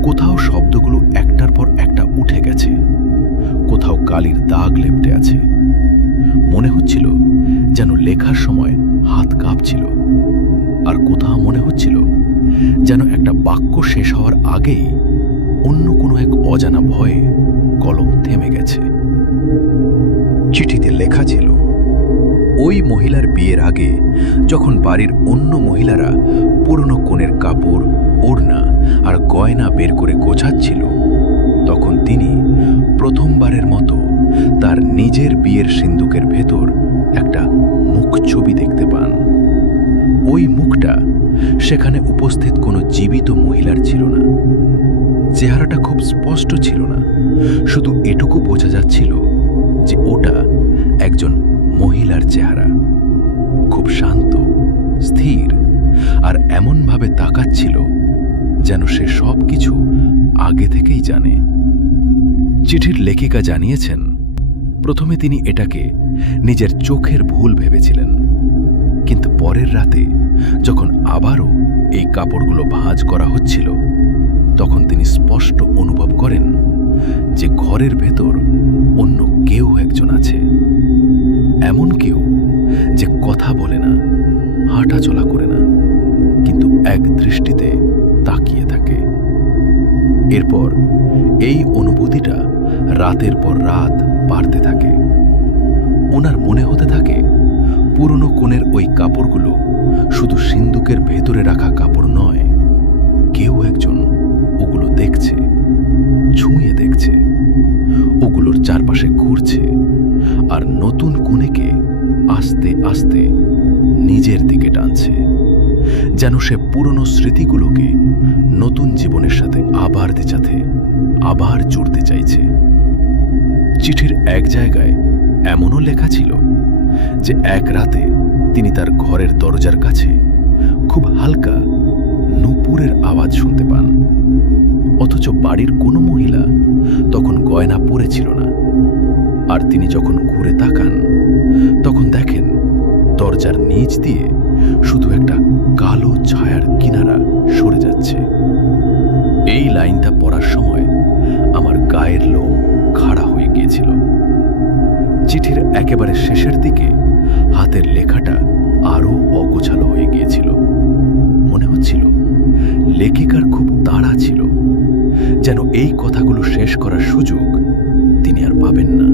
কোথাও শব্দগুলো একটার পর একটা উঠে গেছে, কোথাও কালির দাগ লেপটে আছে। মনে হচ্ছিল যেন লেখার সময় হাত কাঁপছিল, আর কোথাও মনে হচ্ছিল যেন একটা বাক্য শেষ হওয়ার আগেই অন্য কোনো এক অজানা ভয়ে কলম থেমে গেছে। চিঠিতে লেখা ছিল, ওই মহিলার বিয়ের আগে যখন বাড়ির অন্য মহিলারা পুরনো কনের কাপড়, ওড়না আর গয়না বের করে গোছাচ্ছিল, তখন তিনি প্রথমবারের মতো তার নিজের বিয়ের সিন্দুকের ভেতর একটা মুখ ছবি দেখতে পান। ওই মুখটা সেখানে উপস্থিত কোনো জীবিত মহিলার ছিল না। চেহারাটা খুব স্পষ্ট ছিল না, শুধু এটুকু বোঝা যাচ্ছিল যে ওটা একজন মহিলার চেহারা, খুব শান্ত, স্থির, আর এমনভাবে তাকাচ্ছিল যেন সে সব কিছু আগে থেকেই জানে। চিঠির লেখিকা জানিয়েছেন, প্রথমে তিনি এটাকে নিজের চোখের ভুল ভেবেছিলেন, কিন্তু পরের রাতে যখন আবারও এই কাপড়গুলো ভাঁজ করা হচ্ছিল, তখন তিনি স্পষ্ট অনুভব করেন যে ঘরের ভেতর অন্য কেউ একজন আছে। এমন কেউ যে কথা বলে না, হাঁটাচলা করে না, কিন্তু এক দৃষ্টিতে তাকিয়ে থাকে। এরপর এই অনুভূতিটা রাতের পর রাত বাড়তে থাকে। ওনার মনে হতে থাকে পুরনো কোণের ওই কাপড়গুলো শুধু সিন্দুকের ভেতরে রাখা কাপড় নয়, কেউ একজন ওগুলো দেখছে, ছুঁয়ে দেখছে, ওগুলোর চারপাশে ঘুরছে আর নতুন কোণেকে আস্তে আস্তে নিজের দিকে টানছে, যেন সে পুরনো স্মৃতিগুলোকে নতুন জীবনের সাথে আবার জুড়তে চাইছে। চিঠির এক জায়গায় এমনও লেখা ছিল যে এক রাতে তিনি তার ঘরের দরজার কাছে খুব হালকা নূপুরের আওয়াজ শুনতে পান, অথচ বাড়ির কোনো মহিলা তখন গয়না পরেছিল না। আর তিনি যখন ঘুরে তাকান তখন দেখেন দরজার নিচ দিয়ে শুধু একটা কালো ছায়ার কিনারা সরে যাচ্ছে। এই লাইনটা পড়ার সময় আমার গায়ের লোম খাড়া হয়ে গিয়েছিল। চিঠির একেবারে শেষের দিকে হাতের লেখাটা আরো অগোছালো হয়ে গিয়েছিল। মনে হচ্ছিল লেখিকার খুব তাড়া ছিল, যেন এই কথাগুলো শেষ করার সুযোগ তিনি আর পাবেন না।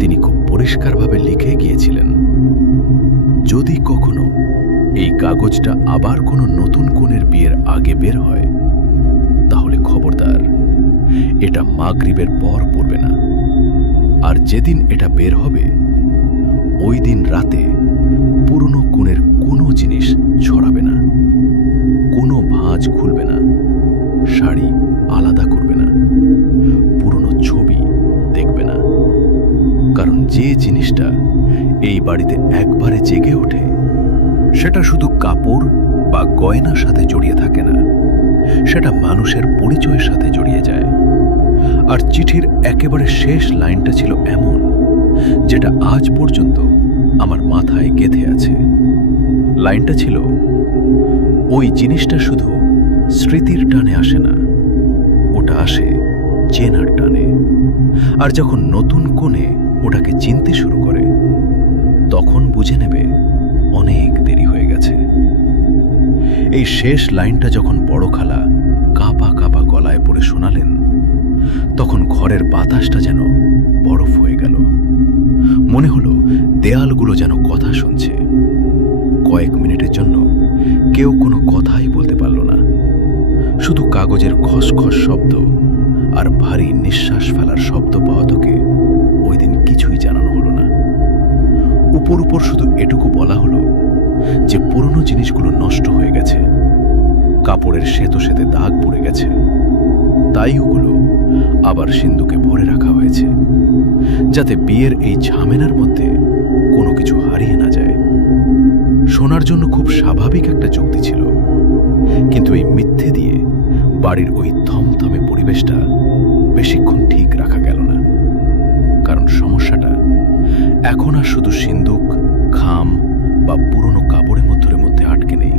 তিনি খুব পরিষ্কারভাবে লিখে গিয়েছিলেন, যদি কখনো এই কাগজটা আবার কোনো নতুন কোণের বিয়ের আগে বের হয়, তাহলে খবরদার এটা মাগরিবের পর পড়বে না। আর যেদিন এটা বের হবে ওই দিন রাতে পুরনো কোণের কোনো জিনিস ছড়াবে না, কোনো ভাঁজ খুলবে না, শাড়ি আলাদা করবে না, পুরনো ছবি দেখবে না। কারণ যে জিনিসটা এই বাড়িতে একবারে জেগে ওঠে সেটা শুধু কাপড় বা গয়নার সাথে জড়িয়ে থাকে না, সেটা মানুষের পরিচয়ের সাথে জড়িয়ে যায়। আর চিঠির একেবারে শেষ লাইনটা ছিল এমন, যেটা আজ পর্যন্ত আমার মাথায় গেঁথে আছে। লাইনটা ছিল, ওই জিনিসটা শুধু স্মৃতির টানে আসে না, ওটা আসে চেনার টানে। আর যখন নতুন কোণে ওটাকে চিনতে শুরু করে তখন বুঝে নেবে অনেক দেরি হয়ে গেছে। এই শেষ লাইনটা যখন বড় খালা কাঁপা কাঁপা গলায় পড়ে শোনালেন, তখন ঘরের বাতাসটা যেন বরফ হয়ে গেল। মনে হলো দেয়ালগুলো যেন কথা শুনছে। কয়েক মিনিটের জন্য কেউ কোনো কথাই বলতে পারল না, শুধু কাগজের খসখস শব্দ আর ভারী নিঃশ্বাস ফেলার শব্দ পাওয়া তোকে ওই দিন কিছুই জানানো হলো না। উপর উপর শুধু এটুকু বলা হলো যে পুরনো জিনিসগুলো নষ্ট হয়ে গেছে, কাপড়ের সেতো সেতে দাগ পড়ে গেছে, তাই ওগুলো আবার সিন্দুকে ভরে রাখা হয়েছে, যাতে বিয়ের এই ঝামেলার মধ্যে কোনো কিছু হারিয়ে না যায়। শোনার জন্য খুব স্বাভাবিক একটা যুক্তি ছিল, কিন্তু এই মিথ্যে দিয়ে বাড়ির ওই থমথমে পরিবেশটা বেশিক্ষণ ঠিক রাখা গেল না। কারণ সমস্যাটা এখন আর শুধু সিন্দুক, খাম বা পুরনো কাপড়ের মধ্যে আটকে নেই।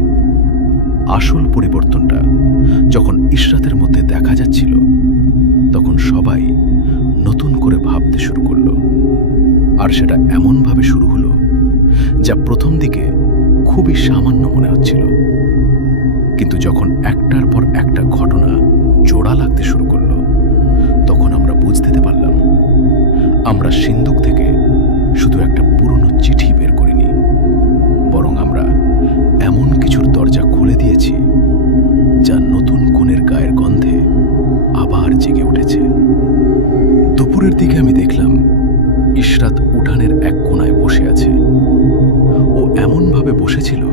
আসল পরিবর্তনটা যখন ইশরাতের মধ্যে দেখা যাচ্ছিল, তখন সবাই নতুন করে ভাবতে শুরু করলো। আর সেটা এমনভাবে শুরু হলো যা প্রথম দিকে খুবই সামান্য মনে হচ্ছিল, কিন্তু যখন একটার পর একটা ঘটনা জোড়া লাগতে শুরু করলো, তখন আমরা বুঝতে পারলাম আমরা সিন্দুক থেকে শুধু একটা পুরনো চিঠি বের করিনি, বরং আমরা এমন কিছুর দরজা খুলে দিয়েছি যা নতুন কোণের গায়ের গন্ধে আবার জেগে উঠেছে। দুপুরের দিকে আমি দেখলাম ইশরাত উঠানের এক কোণায় বসে আছে। ও এমনভাবে বসেছিল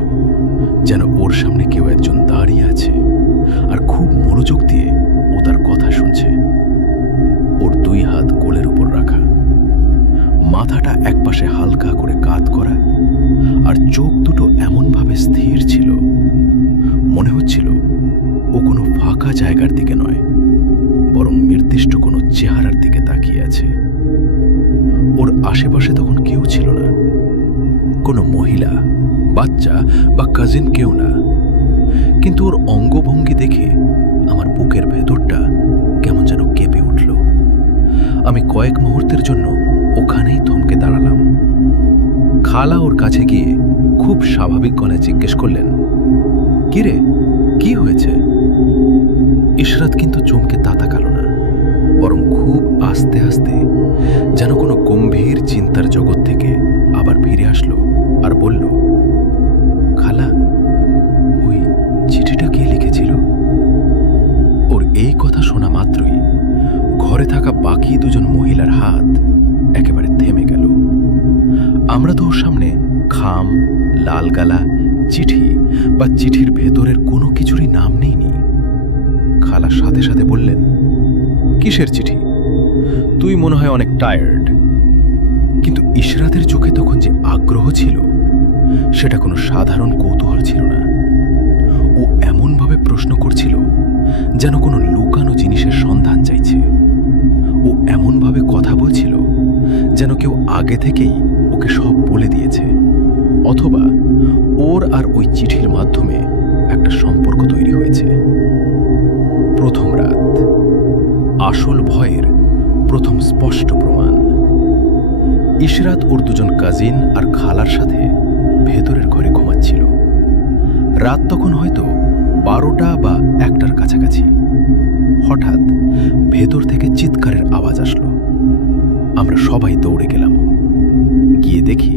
যেন ওর সামনে কেউ একজন দাঁড়িয়ে আছে আর খুব মনোযোগ দিয়ে ও তার কথা শুনছে। ওর দুই হাত কোলের উপর রাখা, মাথাটা একপাশে হালকা করে কাত করা, আর চোখ দুটো এমনভাবে স্থির ছিল মনে হচ্ছিল ও কোনো ফাঁকা জায়গার দিকে নয়, বরং নির্দিষ্ট কোনো চেহারার দিকে তাকিয়ে আছে। ওর আশেপাশে তখন কেউ ছিল না, কোনো মহিলা, বাচ্চা বা কাজিন কেউ না, কিন্তু ওর অঙ্গভঙ্গি দেখে আমার বুকের ভেতরটা কেমন যেন কেঁপে উঠল। আমি কয়েক মুহূর্তের জন্য ওখানেই থমকে দাঁড়ালাম। খালা ওর কাছে গিয়ে খুব স্বাভাবিক গলায় জিজ্ঞেস করলেন, কিরে, কি হয়েছে? ইশরাত কিন্তু চমকে তাকালো না, বরং খুব আস্তে আস্তে যেন কোনো গম্ভীর চিন্তার জগৎ থেকে আবার ফিরে আসলো আর বলল, খালা, ওই চিঠিটা কে লিখেছিল? ওর এই কথা শোনা মাত্রই ঘরে থাকা বাকি দুজন মহিলার হাত একেবারে থেমে গেল। আমরা তো ওর সামনে খাম, লালগালা, চিঠি বা চিঠির ভেতরের কোনো কিছুরই নাম নেইনি। খালা সাথে সাথে বললেন, কিসের চিঠি? তুই মনে হয় অনেক টায়ার্ড। কিন্তু ইশরাতের চোখে তখন যে আগ্রহ ছিল, সেটা কোনো সাধারণ কৌতূহল ছিল না। ও এমনভাবে প্রশ্ন করছিল যেন কোনো লুকানো জিনিসের সন্ধান চাইছে। ও এমনভাবে কথা বলছিল যেন কেউ আগে থেকেই ওকে সব বলে দিয়েছে, অথবা ওর আর ওই চিঠির মাধ্যমে একটা সম্পর্ক তৈরি হয়েছে। প্রথম রাত, আসল ভয়ের প্রথম স্পষ্ট প্রমাণ। ইশরাত ওর দুজন কাজিন আর খালার সাথে ভেতরের ঘরে ঘুমাচ্ছিল। রাত তখন হয়তো 12টা বা 1টার কাছাকাছি। হঠাৎ ভেতর থেকে চিৎকারের আওয়াজ আসলো। আমরা সবাই দৌড়ে গেলাম। গিয়ে দেখি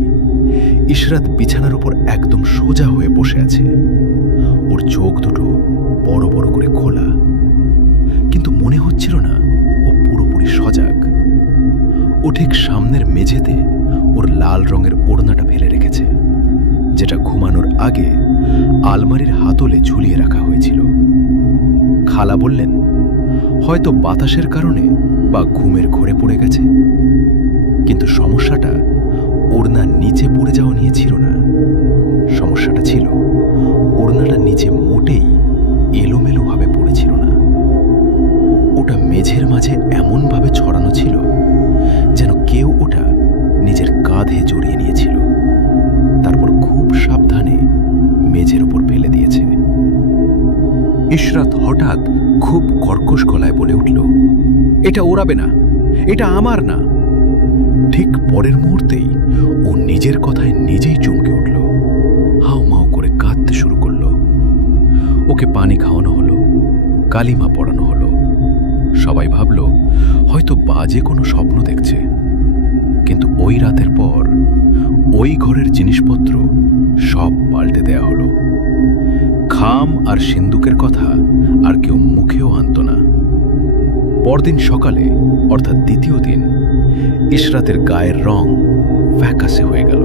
ইশরাত বিছানার উপর একদম সোজা হয়ে বসে আছে। ওর চোখ দুটো বড় বড় করে খোলা, কিন্তু মনে হচ্ছিল না ও পুরোপুরি সজাগ। ও ঠিক সামনের মেঝেতে ওর লাল রঙের ওড়নাটা ফেলে রেখেছে, যেটা ঘুমানোর আগে আলমারির হাতলে ঝুলিয়ে রাখা হয়েছিল। খালা বললেন, হয়তো বাতাসের কারণে বা ঘুমের ঘোরে পড়ে গেছে। কিন্তু সমস্যাটা ওড়না নিচে পড়ে যাওয়া নিয়ে ছিল না। সমস্যাটা ছিল ওড়নাটা নিচে মোটেই এলোমেলোভাবে পড়েছিল না। ওটা মেঝের মাঝে এমনভাবে ছড়ানো ছিল যেন কেউ ওটা নিজের কাঁধে জড়িয়ে নিয়েছিল, তারপর খুব সাবধানে মেঝের উপর ফেলে দিয়েছে। ইশরাত হঠাৎ খুব কর্কশ গলায় বলে উঠল, এটা ওড়াবে না, এটা আমার না। ঠিক পরের মুহূর্তেই ও নিজের কথায় নিজেই চমকে উঠল, হাউমাউ করে কাঁদতে শুরু করল। ওকে পানি খাওয়ানো হলো, কালিমা পড়ানো হলো। সবাই ভাবল হয়তো বাজে কোনো স্বপ্ন দেখছে। কিন্তু ওই রাতের পর ওই ঘরের জিনিসপত্র সব পাল্টে দেয়া হলো। খাম আর সিন্দুকের কথা আর কেউ মুখেও আনত না। পরদিন সকালে, অর্থাৎ দ্বিতীয় দিন, ইশরাতের গায়ের রং ফ্যাকাশে হয়ে গেল।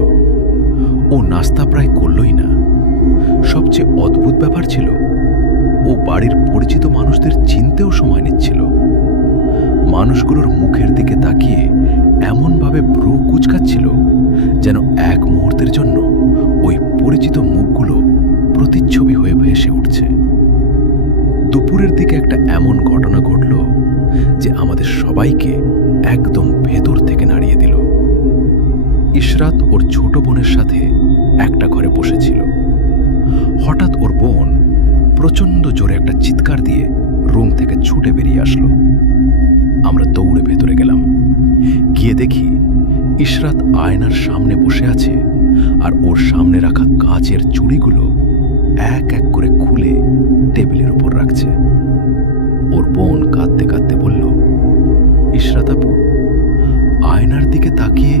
ও নাস্তা প্রায় করলই না। সবচেয়ে অদ্ভুত ব্যাপার ছিল, ও বাড়ির পরিচিত মানুষদের চিনতেও সময় নিচ্ছিল। মানুষগুলোর মুখের দিকে তাকিয়ে এমনভাবে ভ্রু কুঁচকাচ্ছিল যেন এক মুহূর্তের জন্য ওই পরিচিত মুখগুলো প্রতিচ্ছবি হয়ে ভেসে উঠছে। দুপুরের দিকে একটা এমন ঘটনা ঘটল যে আমাদের সবাইকে একদম ভেতর থেকে নাড়িয়ে দিল। ইশরাত ওর ছোট বোনের সাথে একটা ঘরে বসেছিল। হঠাৎ ওর বোন প্রচণ্ড জোরে একটা চিৎকার দিয়ে রুম থেকে ছুটে বেরিয়ে আসলো। আমরা দৌড়ে ভেতরে গেলাম। গিয়ে দেখি ইশরাত আয়নার সামনে বসে আছে আর ওর সামনে রাখা কাচের চুড়িগুলো এক এক করে খুলে টেবিলের উপর রাখছে। ওর বোন কাঁদতে কাঁদতে বলল, ইশরাত আপু, আয়নার দিকে তাকিয়ে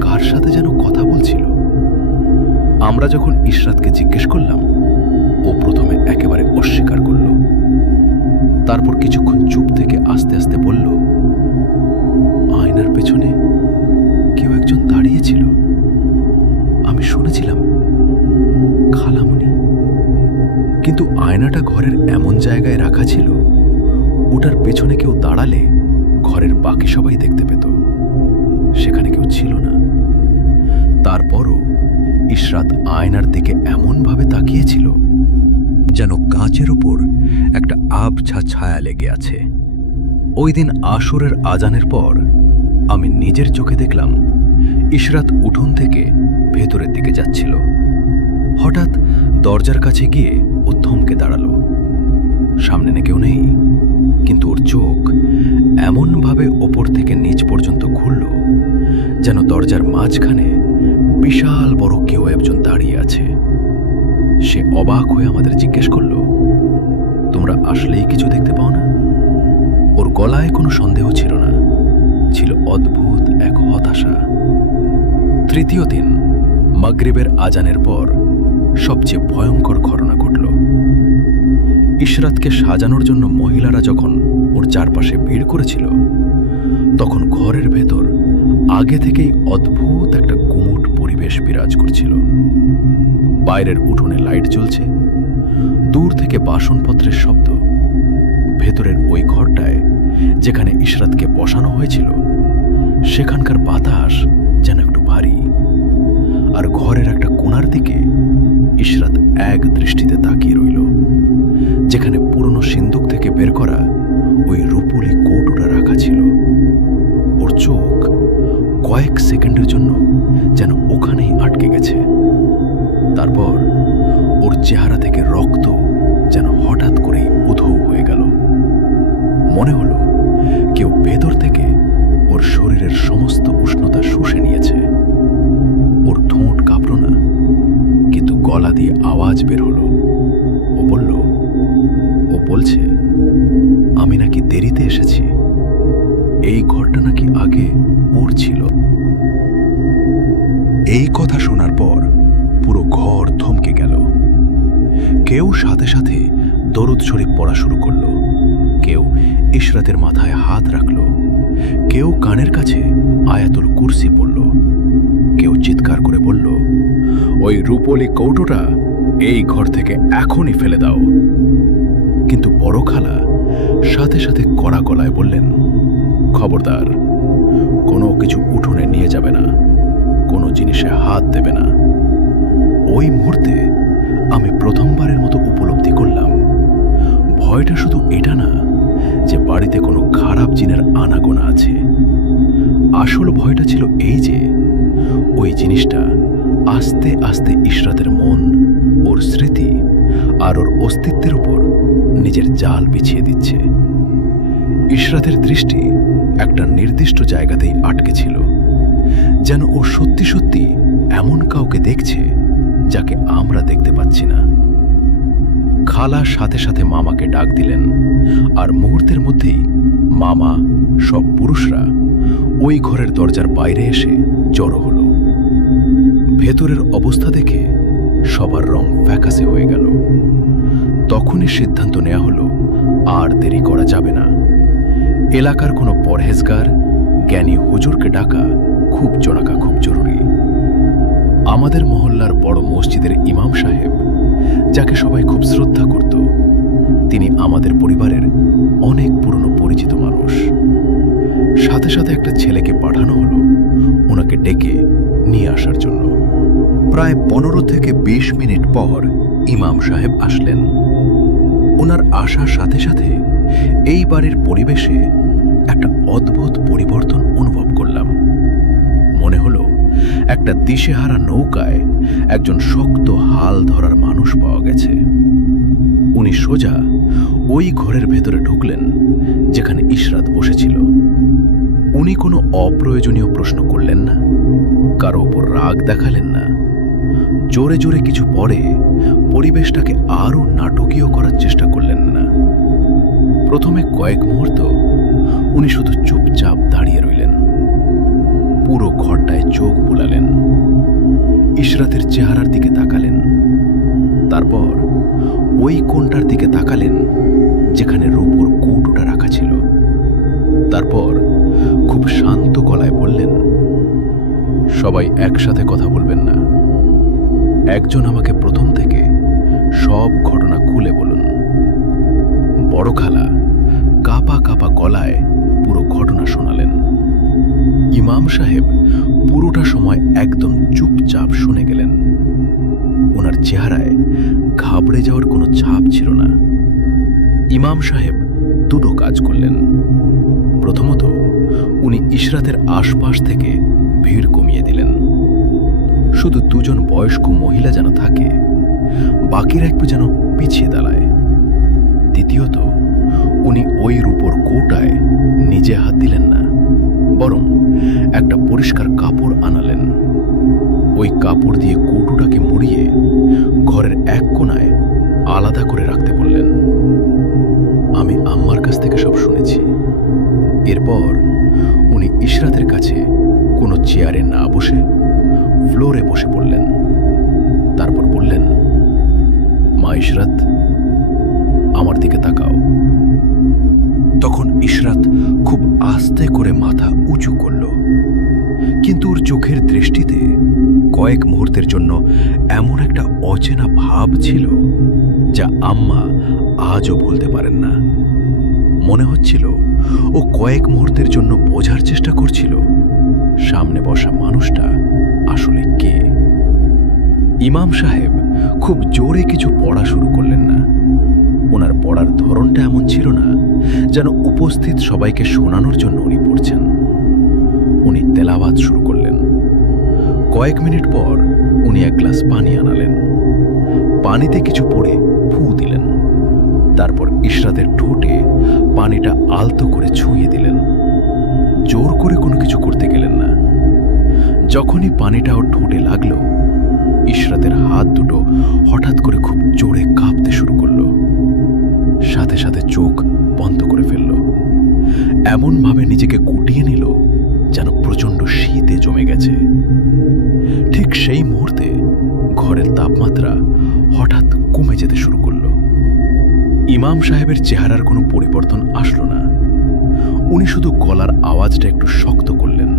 কার সাথে যেন কথা বলছিল। আমরা যখন ইশরাতকে জিজ্ঞেস করলাম, ও প্রথমে একেবারে অস্বীকার করল। তারপর কিছুক্ষণ চুপ থেকে আস্তে আস্তে বলল, আয়নার পেছনে কেউ একজন দাঁড়িয়েছিল। আমি শুনেছিলাম খালামণি। কিন্তু আয়নাটা ঘরের এমন জায়গায় রাখা ছিল, ওটার পেছনে কেউ দাঁড়ালে ঘরের বাকি সবাই দেখতে পেত। সেখানে কেউ ছিল না। তারপরও ইশরাত আয়নার দিকে এমনভাবে তাকিয়েছিল যেন কাঁচের উপর একটা আবছা ছায়া লেগে আছে। ওই দিন আসরের আজানের পর আমি নিজের চোখে দেখলাম ইশরাত উঠোন থেকে ভেতরের দিকে যাচ্ছিল। হঠাৎ দরজার কাছে গিয়ে ও থমকে দাঁড়ালো। সামনে না কেউ নেই, কিন্তু ওর চোখ এমনভাবে ওপর থেকে নিচ পর্যন্ত ঘুরল যেন দরজার মাঝখানে বিশাল বড় কেউ একজন দাঁড়িয়ে আছে। সে অবাক হয়ে আমাদের জিজ্ঞেস করল, তোমরা আসলেই কিছু দেখতে পাও না? ওর গলায় কোনো সন্দেহ ছিল না, ছিল অদ্ভুত এক হতাশা। তৃতীয় দিন মাগরিবের আজানের পর সবচেয়ে ভয়ঙ্কর ঘটনা ঘটল। ইশরাতকে সাজানোর জন্য মহিলারা যখন ওর চারপাশে ভিড় করেছিল, তখন ঘরের ভেতর আগে থেকেই অদ্ভুত একটা গুমুট পরিবেশ বিরাজ করছিল। বাইরের উঠোনে লাইট জ্বলছে, দূর থেকে বাসনপত্রের শব্দ। ভেতরের ওই ঘরটায় যেখানে ইশরাতকে বসানো হয়েছিল, সেখানকার বাতাস যেন একটু ভারী। আর ঘরের একটা কোণার দিকে ইশরাত এক দৃষ্টিতে তাকিয়ে রইল, যেখানে পুরনো সিন্দুক থেকে বের করা ওই রূপোলি কৌটোটা রাখা ছিল। ওর চোখ কয়েক সেকেন্ডের জন্য যেন ওখানেই আটকে গেছে। তারপর ওর চেহারা থেকে রক্ত যেন হঠাৎ করেই উধাও হয়ে গেল। মনে হলো কেউ ভেতর থেকে ওর শরীরের সমস্ত উষ্ণতা শুষে নিয়েছে। ওর ঠোঁট কাঁপল না, কিন্তু গলা দিয়ে আওয়াজ বের হলো। ও বলছে, আমি নাকি দেরিতে এসেছি, এই ঘরটা নাকি আগে ওর ছিল। এই কথা শোনার পর পুরো ঘর থমকে গেল। কেউ সাথে সাথে দরুদ শরীফ পড়া শুরু করল, কেউ ইশরাতের মাথায় হাত রাখল, কেউ কানের কাছে আয়াতুল কুরসি পড়ল, কেউ চিৎকার করে বলল, ওই রূপোলি কৌটোটা এই ঘর থেকে এখনই ফেলে দাও। কিন্তু বড় খালা সাথে সাথে কড়া গলায় বললেন, খবরদার, কোনো কিছু উঠোনে নিয়ে যাবে না, কোনো জিনিসে হাত দেবে না। ওই মুহূর্তে আমি প্রথমবারের মতো উপলব্ধি করলাম, ভয়টা শুধু এটা না যে বাড়িতে কোনো খারাপ জিনের আনাগোনা আছে। আসল ভয়টা ছিল এই যে ওই জিনিসটা আস্তে আস্তে ইশরাতের মন, ওর স্মৃতি আর ওর অস্তিত্বের উপর নিজের জাল বিছিয়ে দিচ্ছে। ইশরাতের দৃষ্টি একটা নির্দিষ্ট জায়গাতেই আটকে ছিল, যেন ও সত্যি সত্যি এমন কাউকে দেখছে যাকে আমরা দেখতে পাচ্ছি না। খালা সাথে সাথে মামাকে ডাক দিলেন, আর মুহূর্তের মধ্যেই মামা, সব পুরুষরা ওই ঘরের দরজার বাইরে এসে জড়ো হলো। ভেতরের অবস্থা দেখে সবার রং ফ্যাকাসে হয়ে গেল। তখনই সিদ্ধান্ত নেওয়া হলো, আর দেরি করা যাবে না। এলাকার কোনো পরহেজগার, জ্ঞানী হুজুরকে ডাকা খুব জরুরি। আমাদের মহল্লার বড় মসজিদের ইমাম সাহেব, যাকে সবাই খুব শ্রদ্ধা করত, তিনি আমাদের পরিবারের অনেক পুরনো পরিচিত মানুষ। সাথে সাথে একটা ছেলেকে পাঠানো হলো ওনাকে ডেকে নিয়ে আসার জন্য। প্রায় 15 থেকে 20 মিনিট পর ইমাম সাহেব আসলেন। ওনার আসার সাথে সাথে এই বাড়ির পরিবেশে একটা অদ্ভুত পরিবর্তন অনুভব করলাম। মনে হলো একটা দিশেহারা নৌকায় একজন শক্ত হাল ধরার মানুষ পাওয়া গেছে। উনি সোজা ওই ঘরের ভেতরে ঢুকলেন যেখানে ইশরাত বসেছিল। উনি কোনো অপ্রয়োজনীয় প্রশ্ন করলেন না, কারো উপর রাগ দেখালেন না। জোরে জোরে কিছু পরে পরিবেশটাকে আরো নাটকীয় করার চেষ্টা করলেন না। প্রথমে কয়েক মুহূর্ত উনি শুধু চুপচাপ দাঁড়িয়ে রইলেন, পুরো ঘরটায় চোখ বুলালেন, ইশরাতের চেহারার দিকে তাকালেন, তারপর ওই কোণটার দিকে তাকালেন যেখানে রূপোর কৌটোটা রাখা ছিল। তারপর খুব শান্ত গলায় বললেন, সবাই একসাথে কথা বলবেন না, একজন আমাকে প্রথম থেকে সব ঘটনা খুলে বলুন। বড় খালা কাঁপা কাঁপা গলায় পুরো ঘটনা শোনালেন। ইমাম সাহেব পুরোটা সময় একদম চুপচাপ শুনে গেলেন। ওনার চেহারায় ঘাবড়ে যাওয়ার কোনো ছাপ ছিল না। ইমাম সাহেব দুটো কাজ করলেন। প্রথমত, উনি ইশরাতের আশপাশ থেকে ভিড় কমিয়ে দিলেন। শুধু দুজন বয়স্ক মহিলা যেন থাকে, বাকিরা একটু যেন পিছিয়ে দাঁড়ায়। দ্বিতীয়ত, উনি ওই রূপোর কৌটায় নিজে হাত দিলেন না, বরং একটা পরিষ্কার কাপড় আনালেন। ওই কাপড় দিয়ে কৌটোটাকে মুড়িয়ে ঘরের এক কোণায় আলাদা করে রাখতে বললেন। আমি আম্মার কাছ থেকে সব শুনেছি। এরপর উনি ইশরাতের কাছে কোনো চেয়ারে না বসে ফ্লোরে বসে পড়লেন। তারপর বললেন, মা ইশরাত, আমার দিকে তাকাও। তখন ইশরাত খুব আস্তে করে মাথা উঁচু করল, কিন্তু ওর চোখের দৃষ্টিতে কয়েক মুহূর্তের জন্য এমন একটা অচেনা ভাব ছিল যা আম্মা আজও ভুলতে পারেন না। মনে হচ্ছিল ও কয়েক মুহূর্তের জন্য বোঝার চেষ্টা করছিল সামনে বসা মানুষটা আসলে কে। ইমাম সাহেব খুব জোরে কিছু পড়া শুরু করলেন না। ওনার পড়ার ধরনটা এমন ছিল না যেন উপস্থিত সবাইকে শোনানোর জন্য উনি পড়ছেন। উনি তেলাওয়াত শুরু করলেন। কয়েক মিনিট পর উনি এক গ্লাস পানি আনালেন। পানিতে কিছু পড়ে ফু দিলেন। তারপর ইশরাতের ঠোঁটে পানিটা আলতো করে ছুঁয়ে দিলেন। জোর করে কোনো কিছু করতে গেলেন না। যখনই পানিটা ওর ঠোঁটে লাগলো, ইশরাতের হাত দুটো হঠাৎ করে খুব জোরে কাঁপতে শুরু করলো। সাথে সাথে চোখ বন্ধ করে ফেলল। এমনভাবে নিজেকে গুটিয়ে নিল যেন প্রচণ্ড শীতে জমে গেছে। ঠিক সেই মুহূর্তে ঘরের তাপমাত্রা হঠাৎ কমে যেতে শুরু করল। ইমাম সাহেবের চেহারার কোনো পরিবর্তন আসলো না। উনি শুধু গলার আওয়াজটা একটু শক্ত করলেন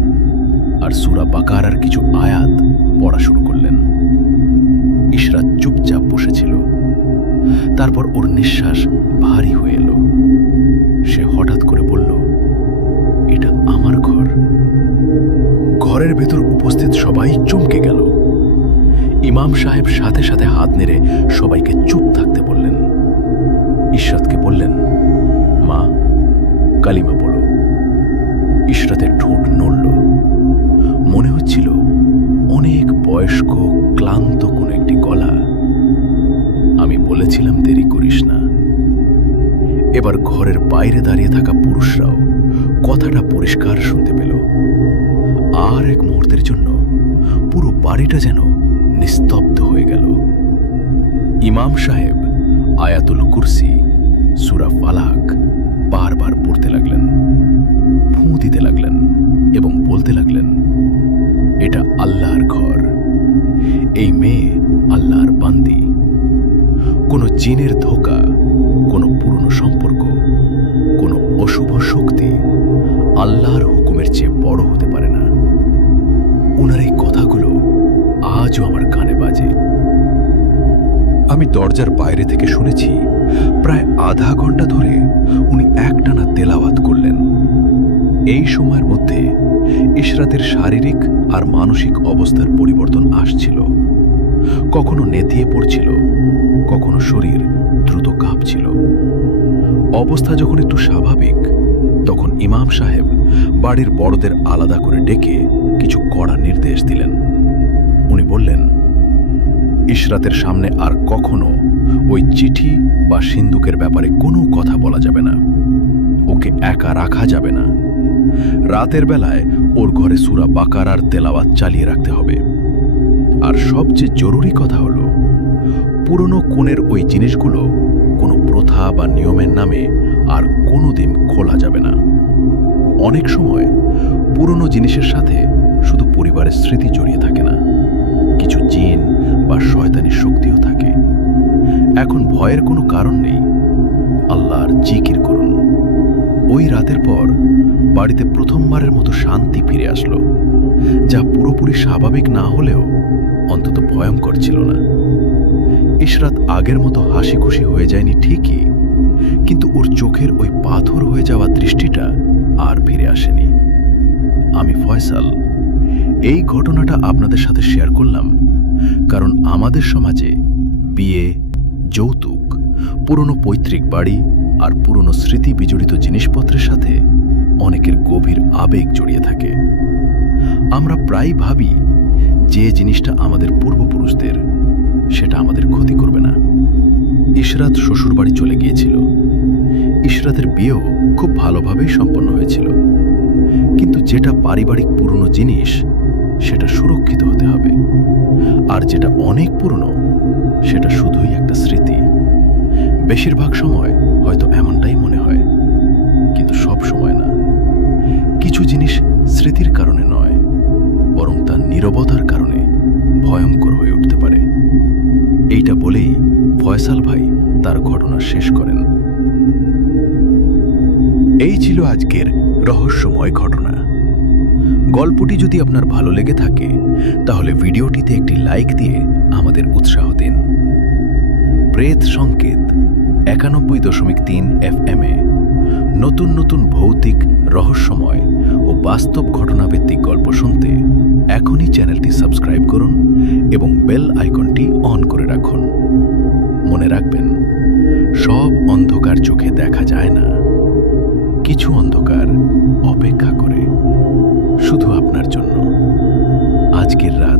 আর সূরা বাকারার কিছু আয়াত পড়া শুরু করলেন। ইশরাত চুপচাপ বসেছিল। তারপর ওর নিঃশ্বাস ভারী হয়ে এলো। সে হঠাৎ করে বলল, এটা আমার ঘর। ঘরের ভেতর উপস্থিত সবাই চমকে গেল। ইমাম সাহেব সাথে সাথে হাত নেড়ে সবাইকে চুপ থাকতে বললেন। ইশরাতকে বললেন, মা, কালিমা বলো। ইশরাতের ঠোঁট নড়ল। মনে হচ্ছিল অনেক বয়স্ক ক্লান্ত কোনো একটি গলা। আমি বলেছিলাম দেরি করিস না। এবার ঘরের বাইরে দাঁড়িয়ে থাকা পুরুষরাও কথাটা পরিষ্কার শুনতে পেল। আর এক মুহূর্তের জন্য পুরো বাড়িটা যেন নিস্তব্ধ হয়ে গেল। ইমাম সাহেব আয়াতুল কুরসি, সূরা ফালাক বারবার পড়তে লাগলেন, ফু দিতে লাগলেন এবং বলতে লাগলেন, এটা আল্লাহর ঘর। এই মেয়ে আল্লাহর বান্দি। কোনো জিনের ধোঁকা, কোনো পুরনো সম্পর্ক, কোনো অশুভ শক্তি আল্লাহর হুকুমের চেয়ে বড় হতে পারে না। ওনার এই কথাগুলো আজও আমার কানে বাজে। আমি দরজার বাইরে থেকে শুনেছি প্রায় আধা ঘন্টা ধরে উনি একটানা তেলাওয়াত করলেন। এই সময়ের মধ্যে ইশরাতের শারীরিক আর মানসিক অবস্থার পরিবর্তন আসছিল। কখনো নেতিয়ে পড়ছিল, কখনো শরীর দ্রুত কাঁপছিল। অবস্থা যখন একটু স্বাভাবিক, তখন ইমাম সাহেব বাড়ির বড়দের আলাদা করে ডেকে কিছু কড়া নির্দেশ দিলেন। উনি বললেন, ইশরাতের সামনে আর কখনো ওই চিঠি বা সিন্দুকের ব্যাপারে কোনো কথা বলা যাবে না। ওকে একা রাখা যাবে না। রাতের বেলায় ওর ঘরে সূরা বাকারার তেলাওয়াত চালিয়ে রাখতে হবে। আর সবচেয়ে জরুরি কথা হলো, পুরনো কোণের ওই জিনিসগুলো কোনো প্রথা বা নিয়মের নামে আর কোনোদিন খোলা যাবে না। অনেক সময় পুরনো জিনিসের সাথে শুধু পরিবারের স্মৃতি জড়িয়ে থাকে না, কিছু জিন বা শয়তানি শক্তিও থাকে। এখন ভয়ের কোনো কারণ নেই। আল্লাহর জিকির করুন। ওই রাতের পর বাড়িতে প্রথমবারের মতো শান্তি ফিরে আসলো, যা পুরোপুরি স্বাভাবিক না হলেও অন্তত ভয়ঙ্কর ছিল না। ইশরাত আগের মতো হাসি খুশি হয়ে যায়নি ঠিকই, কিন্তু ওর চোখের ওই পাথর হয়ে যাওয়া দৃষ্টিটা আর ফিরে আসেনি। আমি ফয়সাল। এই ঘটনাটা আপনাদের সাথে শেয়ার করলাম কারণ আমাদের সমাজে বিয়ে, যৌতুক, পুরনো পৈতৃক বাড়ি আর পুরনো স্মৃতি বিজড়িত জিনিসপত্রের সাথে অনেকের গভীর আবেগ জড়িয়ে থাকে। আমরা প্রায় ভাবি যে জিনিসটা আমাদের পূর্বপুরুষদের, সেটা আমাদের ক্ষতি করবে না। ইশরাত শ্বশুরবাড়ি চলে গিয়েছিল, ইশরাতের বিয়েও খুব ভালোভাবেই সম্পন্ন হয়েছিল। কিন্তু যেটা পারিবারিক পুরনো জিনিস সেটা সুরক্ষিত হতে হবে, আর যেটা অনেক পুরনো সেটা শুধুই একটা স্মৃতি। বেশিরভাগ সময় হয়তো এমনটাই মনে হয়, কিন্তু সব সময় না। কিছু জিনিস স্মৃতির কারণে নয়, বরং তার নীরবতার কারণে ভয়ঙ্কর হয়ে উঠতে পারে। এইটা বলেই ফয়সাল ভাই তার ঘটনা শেষ করেন। এই ছিল আজকের রহস্যময় ঘটনা। গল্পটি যদি আপনার ভালো লেগে থাকে তাহলে ভিডিওটিতে একটি লাইক দিয়ে আমাদের উৎসাহ দিন। প্রেত সংকেত 91.3 FM এ নতুন নতুন ভৌতিক, রহস্যময় ও বাস্তব ঘটনাভিত্তিক গল্প শুনতে এখনই চ্যানেলটি সাবস্ক্রাইব করুন এবং বেল আইকনটি অন করে রাখুন। মনে রাখবেন, সব অন্ধকার চোখে দেখা যায় না। কিছু অন্ধকার অপেক্ষা করে শুধু আপনার জন্য। আজকের রাত